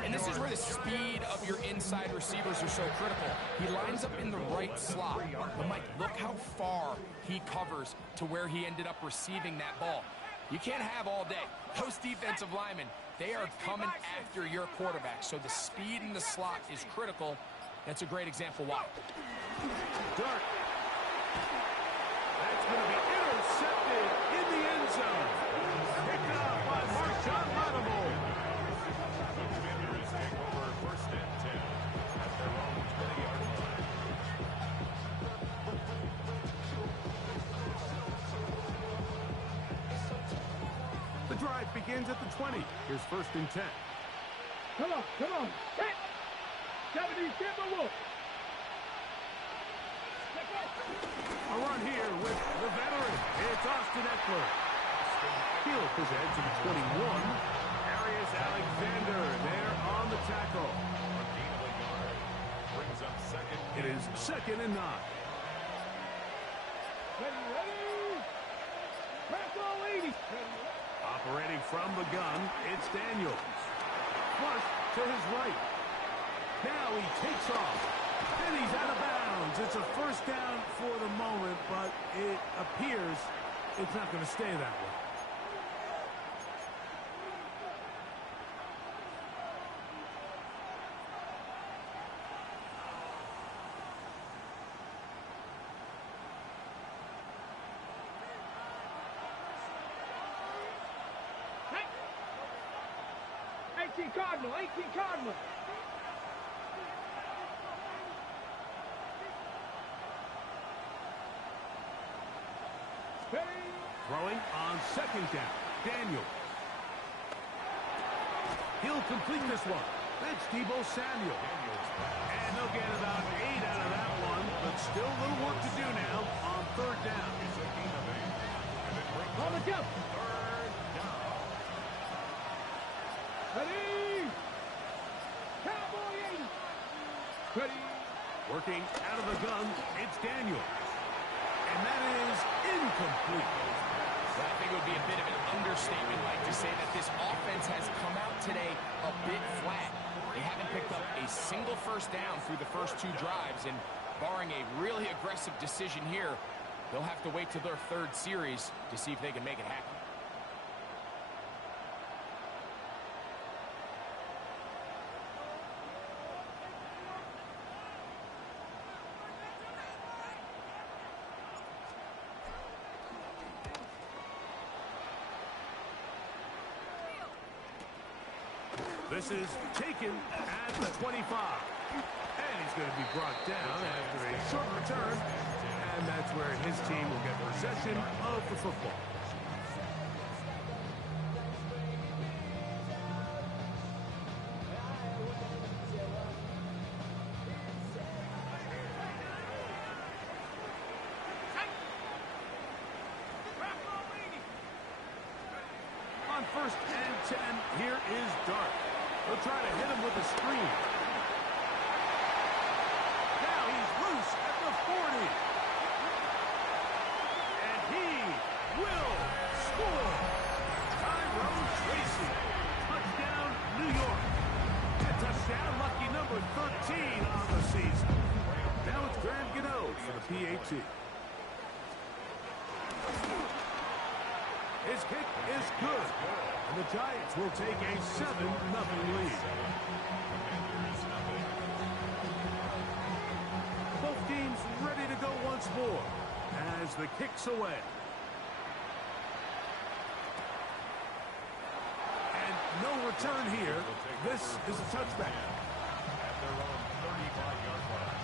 And this is where the speed of your inside receivers are so critical. He lines up in the right slot. But Mike, look how far he covers to where he ended up receiving that ball. You can't have all day. Those defensive linemen, they are coming after your quarterback. So the speed in the slot is critical. That's a great example why. Dart. That's going to be intercepted in the end zone. Picked up by Marshawn Lattimore. The Commanders take over 1st and 10 at their own 20-yard line. The drive begins at the 20. Here's 1st and 10. Come on. Hit. 70, get the wolf. A run here with the veteran. It's Austin Eckler. He'll present to the 21. Darius Alexander there on the tackle. A gain of a yard brings up 2nd. It is 2nd and 9. Ready. Press all 80. Operating from the gun, it's Daniels. Flush to his right. Now he takes off. And he's out of bounds. It's a 1st down for the moment, but it appears it's not going to stay that way. Hey. 18 Cardinal. Throwing on 2nd down. Daniels. He'll complete this one. That's Deebo Samuel. And they'll get about 8 out of that one, but still a little work to do now on 3rd down. On the jump. 3rd down. Ready. Cowboy 80. Ready. Working out of the gun, it's Daniels. And that is incomplete. Well, I think it would be a bit of an understatement, Mike, to say that this offense has come out today a bit flat. They haven't picked up a single 1st down through the first 2 drives, and barring a really aggressive decision here, they'll have to wait till their 3rd series to see if they can make it happen. This is taken at the 25. And he's going to be brought down after a short return. And that's where his team will get possession of the football. On 1st and 10, here is Dart. They'll try to hit him with a screen. Now he's loose at the 40. And he will score. Tyrone Tracy. Touchdown, New York. A touchdown, lucky number 13 on the season. Now it's Graham Gano for the PAT. His kick is good. And the Giants will take a 7-0 lead. Both teams ready to go once more as the kick's away. And no return here. This is a touchback. At their own 35-yard line.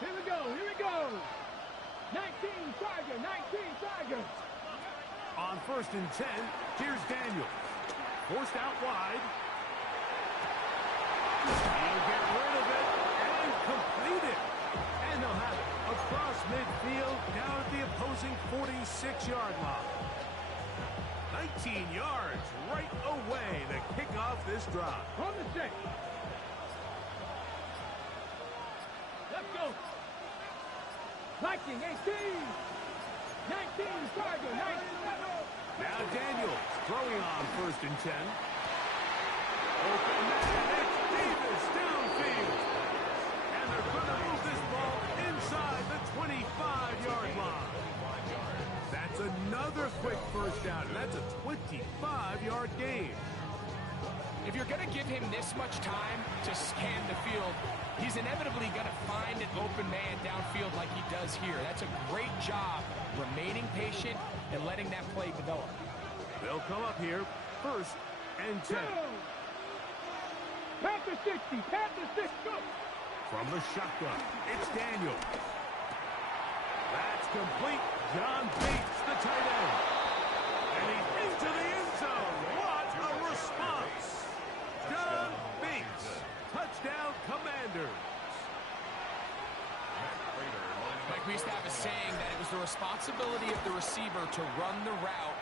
Here we go, here we go. 19 Tigers. On 1st and 10, here's Daniels. Forced out wide. He'll get rid of it and complete it. And they'll have it across midfield down at the opposing 46-yard line. 19 yards right away to kick off this drive. On the stick. Let's go. 19, 18. 19 Tiger, 19. Now Daniels throwing on 1st and 10. Open man, it's Davis downfield. And they're going to move this ball inside the 25-yard line. That's another quick first down, and that's a 25-yard gain. If you're going to give him this much time to scan the field, he's inevitably going to find an open man downfield like he does here. That's a great job remaining patient and letting that play develop. They'll come up here, 1st and 10. Panther 60, Panther 6, go. From the shotgun, it's Daniel. That's complete. John Bates, the tight end. And he's into the end zone. What a response. John Bates, touchdown Commanders. Like we used to have a saying that it was the responsibility of the receiver to run the route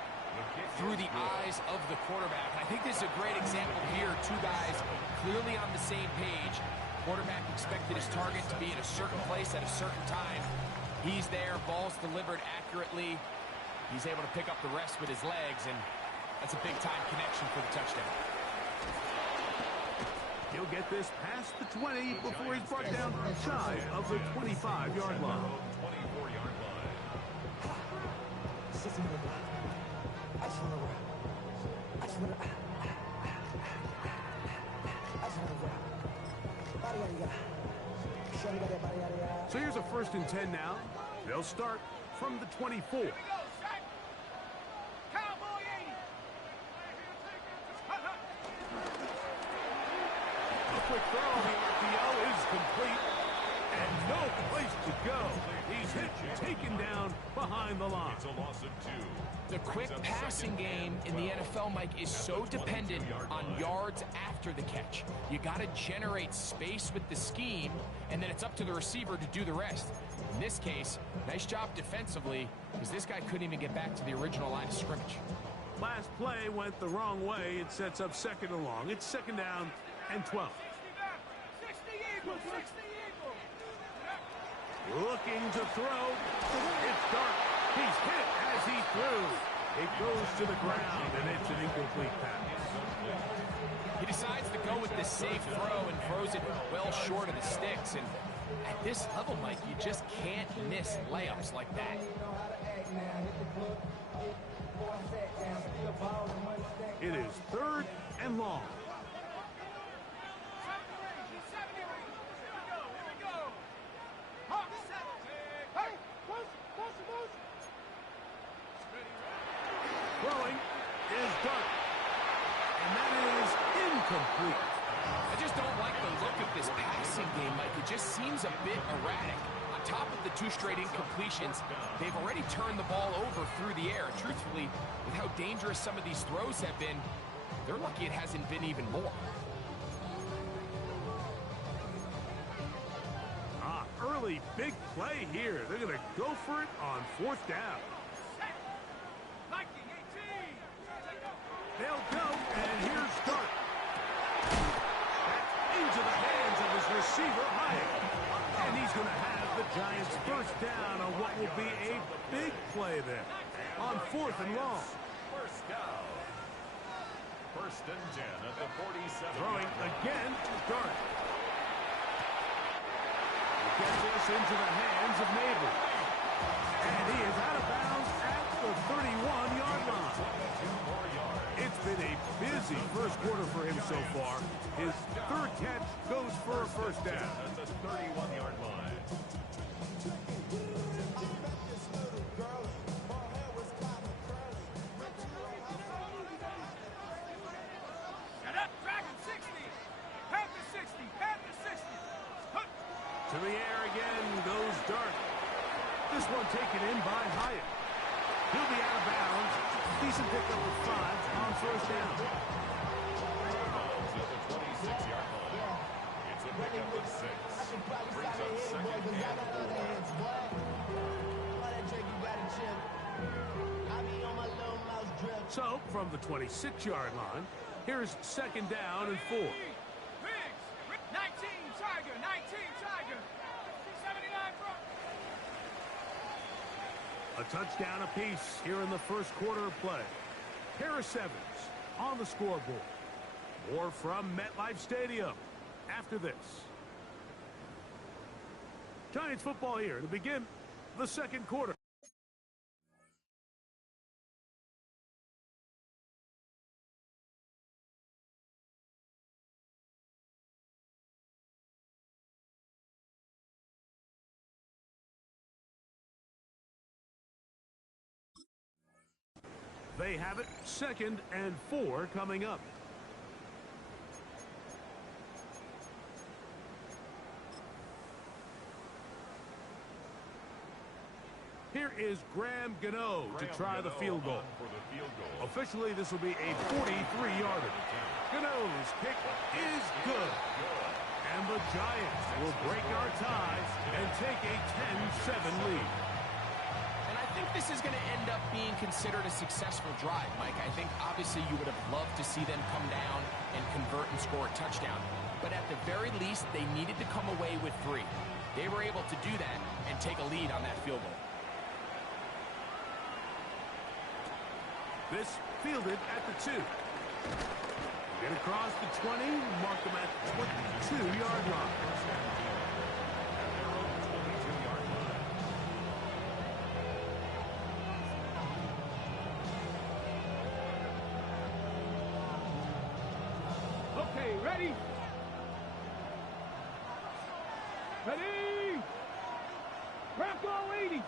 through the eyes of the quarterback. And I think this is a great example here. Two guys clearly on the same page. Quarterback expected his target to be in a certain place at a certain time. He's there, ball's delivered accurately. He's able to pick up the rest with his legs, and that's a big-time connection for the touchdown. He'll get this past the 20 before he's brought down shy of the 25-yard line. 24-yard line. So here's a 1st and 10 now. They'll start from the 24. Here we go, set. Cowboy 80. A quick throw on the RPO is complete. And no place to go. He's hit, taken down behind the line. It's a loss of 2. The quick passing game in the NFL, Mike, is so dependent on yards after the catch. You got to generate space with the scheme, and then it's up to the receiver to do the rest. In this case, nice job defensively, because this guy couldn't even get back to the original line of scrimmage. Last play went the wrong way. It sets up 2nd and long. It's 2nd down and 12. 60 Eagles, 60 Eagles. Looking to throw. It's Dart. He's hit as he threw. It goes to the ground, and it's an incomplete pass. He decides to go with the safe throw and throws it well short of the sticks. And at this level, Mike, you just can't miss layups like that. It is 3rd and long. Throwing is Dart. And that is incomplete. I just don't like the look of this passing game, Mike. It just seems a bit erratic. On top of the 2 straight incompletions, they've already turned the ball over through the air. Truthfully, with how dangerous some of these throws have been, they're lucky it hasn't been even more. Early big play here. They're going to go for it on 4th down. They'll go, and here's Dart. That's into the hands of his receiver, Hyatt. And he's going to have the Giants 1st down on what will be a big play there on 4th and long. First down. 1st and 10 at the 47. Throwing again, Dart. He gets this into the hands of Neighbors. And he is out of bounds at the 31-yard line. 4 yards. Decent pickup of 5 on first down. Mahomes at the 26-yard line. It's a pickup of 6. Brings up second and 4. So, from the 26-yard line, here's second down and 4. Biggs, 19 Tiger, 19 Tiger. 79 front. A touchdown apiece here in the first quarter of play. Harris Evans on the scoreboard. More from MetLife Stadium after this. Giants football here to begin the second quarter. They have it, 2nd and 4 coming up. Here is Graham Gano to try the field goal. Officially, this will be a 43-yarder. Gano's kick is good. And the Giants will break our ties and take a 10-7 lead. I think this is going to end up being considered a successful drive, Mike. I think obviously you would have loved to see them come down and convert and score a touchdown. But at the very least, they needed to come away with 3. They were able to do that and take a lead on that field goal. This fielded at the 2. Get across the 20, mark them at the 22-yard line. Okay, ready? Ready? Bronco 80.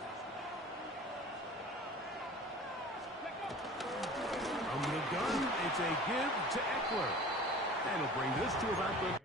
From the gun, it's a give to Eckler. That'll bring this to about the...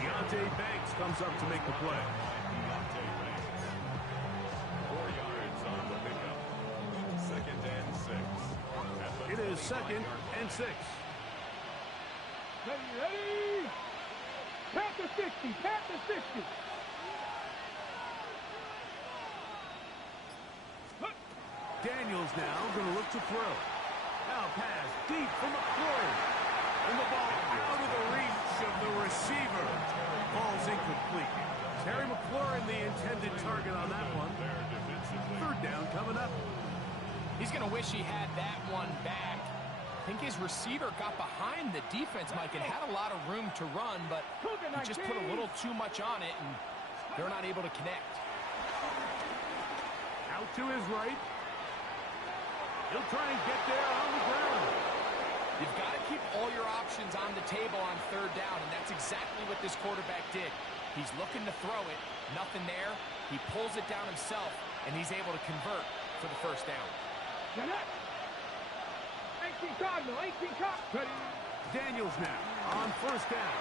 Deontay Banks comes up to make the play. 4 yards on the pickup. 2nd and 6. It is 2nd and 6. Ready, ready? Panther 60, Panther 60. Daniels now going to look to throw. Now pass deep for McLaurin. And the ball out of the reach of the receiver. Ball's incomplete. Terry McLaurin, the intended target on that one. 3rd down coming up. He's going to wish he had that one back. I think his receiver got behind the defense, Mike, and had a lot of room to run, but he just put a little too much on it, and they're not able to connect. Out to his right. He'll try and get there on the ground. You've got to keep all your options on the table on 3rd down, and that's exactly what this quarterback did. He's looking to throw it, nothing there. He pulls it down himself, and he's able to convert for the 1st down. 18 Cardinal, 18 Cardinal. Daniels now on 1st down.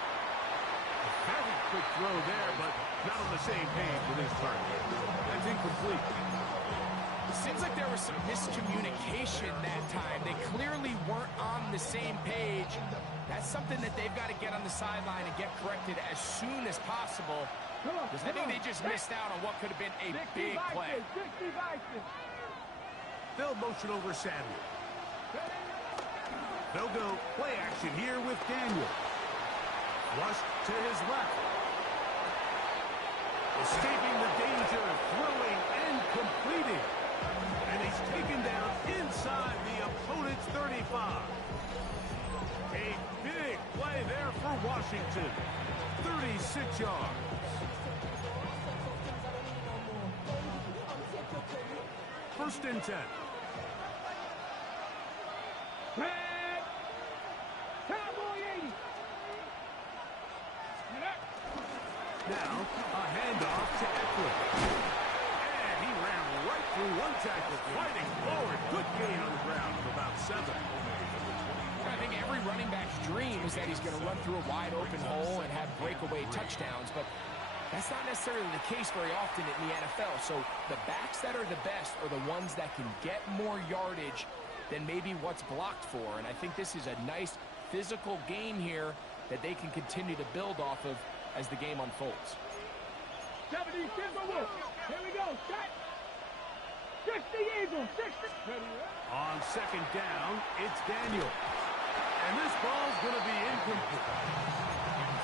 A very quick throw there, but not on the same page with his target. That's incomplete. Seems like there was some miscommunication that time. They clearly weren't on the same page. That's something that they've got to get on the sideline and get corrected as soon as possible. Because I think they just missed out on what could have been a big play. They'll motion over Samuel. They'll go play action here with Daniel. Rushed to his left. Escaping the danger, throwing and completing. And he's taken down inside the opponent's 35. A big play there for Washington. 36 yards. First and 10. Now, a handoff to Eckler. And he ran right through one tackle, fighting forward. Good gain on the ground of about 7. I think every running back's dream is that he's going to run through a wide open hole and have breakaway touchdowns, but that's not necessarily the case very often in the NFL. So the backs that are the best are the ones that can get more yardage than maybe what's blocked for. And I think this is a nice physical game here that they can continue to build off of as the game unfolds. 70 Timberwolves. Here we go. Set. 60 Eagles. 60. On second down, it's Daniel. And this ball's going to be incomplete.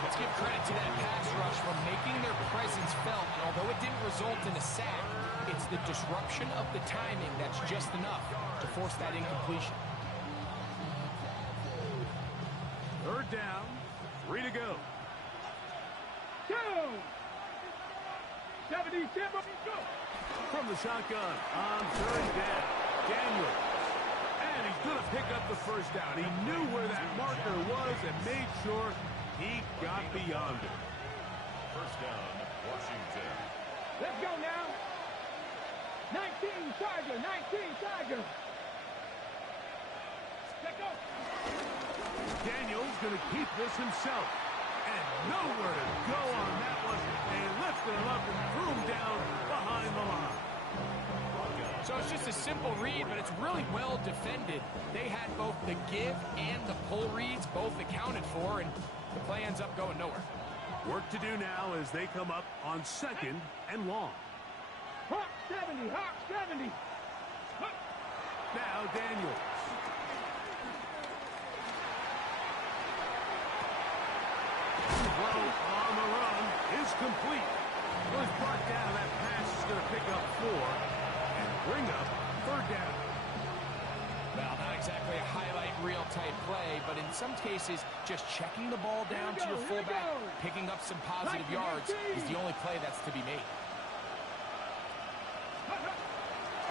Let's give credit to that pass rush for making their presence felt. And although it didn't result in a sack, it's the disruption of the timing that's just enough to force that incompletion. Third down, 3 to go. 70 Timberwolves. Go. From the shotgun on third down, Daniel. And he's going to pick up the first down. He knew where that marker was and made sure he got beyond it. First down, Washington. Let's go now. 19 Tiger. 19 Tiger. Let's go. Daniel's going to keep this himself. And nowhere to go on that one. They lifted him up and threw him down behind the line. So it's just a simple read, but it's really well defended. They had both the give and the pull reads both accounted for, and the play ends up going nowhere. Work to do now as they come up on second and long. Hawk 70. Hawk 70. Now Daniels. Throw on the run is complete. Was brought down. That pass is going to pick up 4 and bring up third down. Well, not exactly a highlight reel type play, but in some cases, just checking the ball down to your fullback, picking up some positive yards is the only play that's to be made.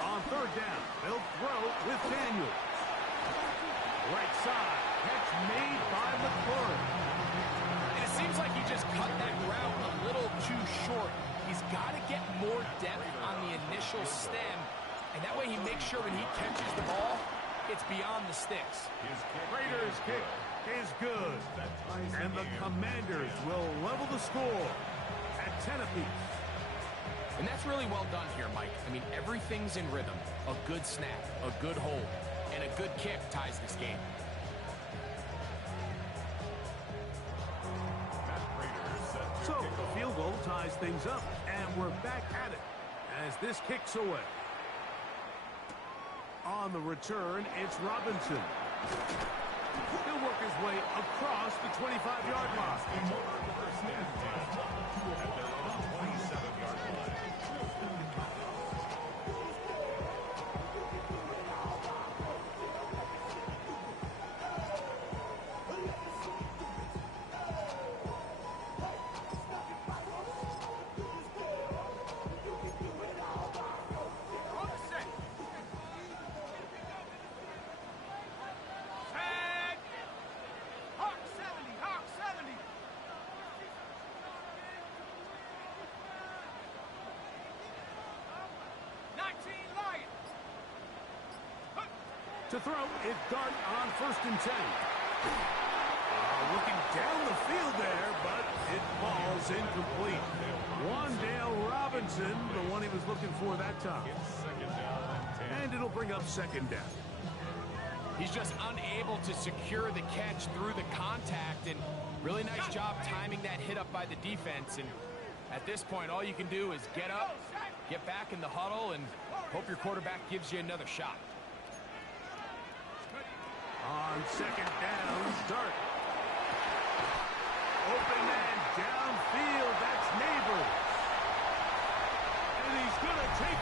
On third down, they'll throw with Daniels. Right side, catch made by McClure. And it seems like he just cut that route a little too short. He's got to get more depth on the initial stem, and that way he makes sure when he catches the ball, it's beyond the sticks. Raiders kick is good. And the Commanders will level the score at 10 apiece. And that's really well done here, Mike. I mean, everything's in rhythm. A good snap, a good hold, and a good kick ties this game. So, the field goal ties things up, and we're back at it as this kicks away. On the return, it's Robinson. He'll work his way across the 25-yard line. First and 10 at their own 27-yard line. Hawk 70. Hawk 70. 19 Lion. To throw, it's Dart on first and 10. Looking down the field there, but it falls incomplete. Wan'Dale Robinson, the one he was looking for that time. It's second down And it'll bring up second down. He's just unable to secure the catch through the contact, and really nice job timing that hit up by the defense. And at this point, all you can do is get up, get back in the huddle, and hope your quarterback gives you another shot. On second down, Dart. Open man downfield, that's Neighbors. And he's going to take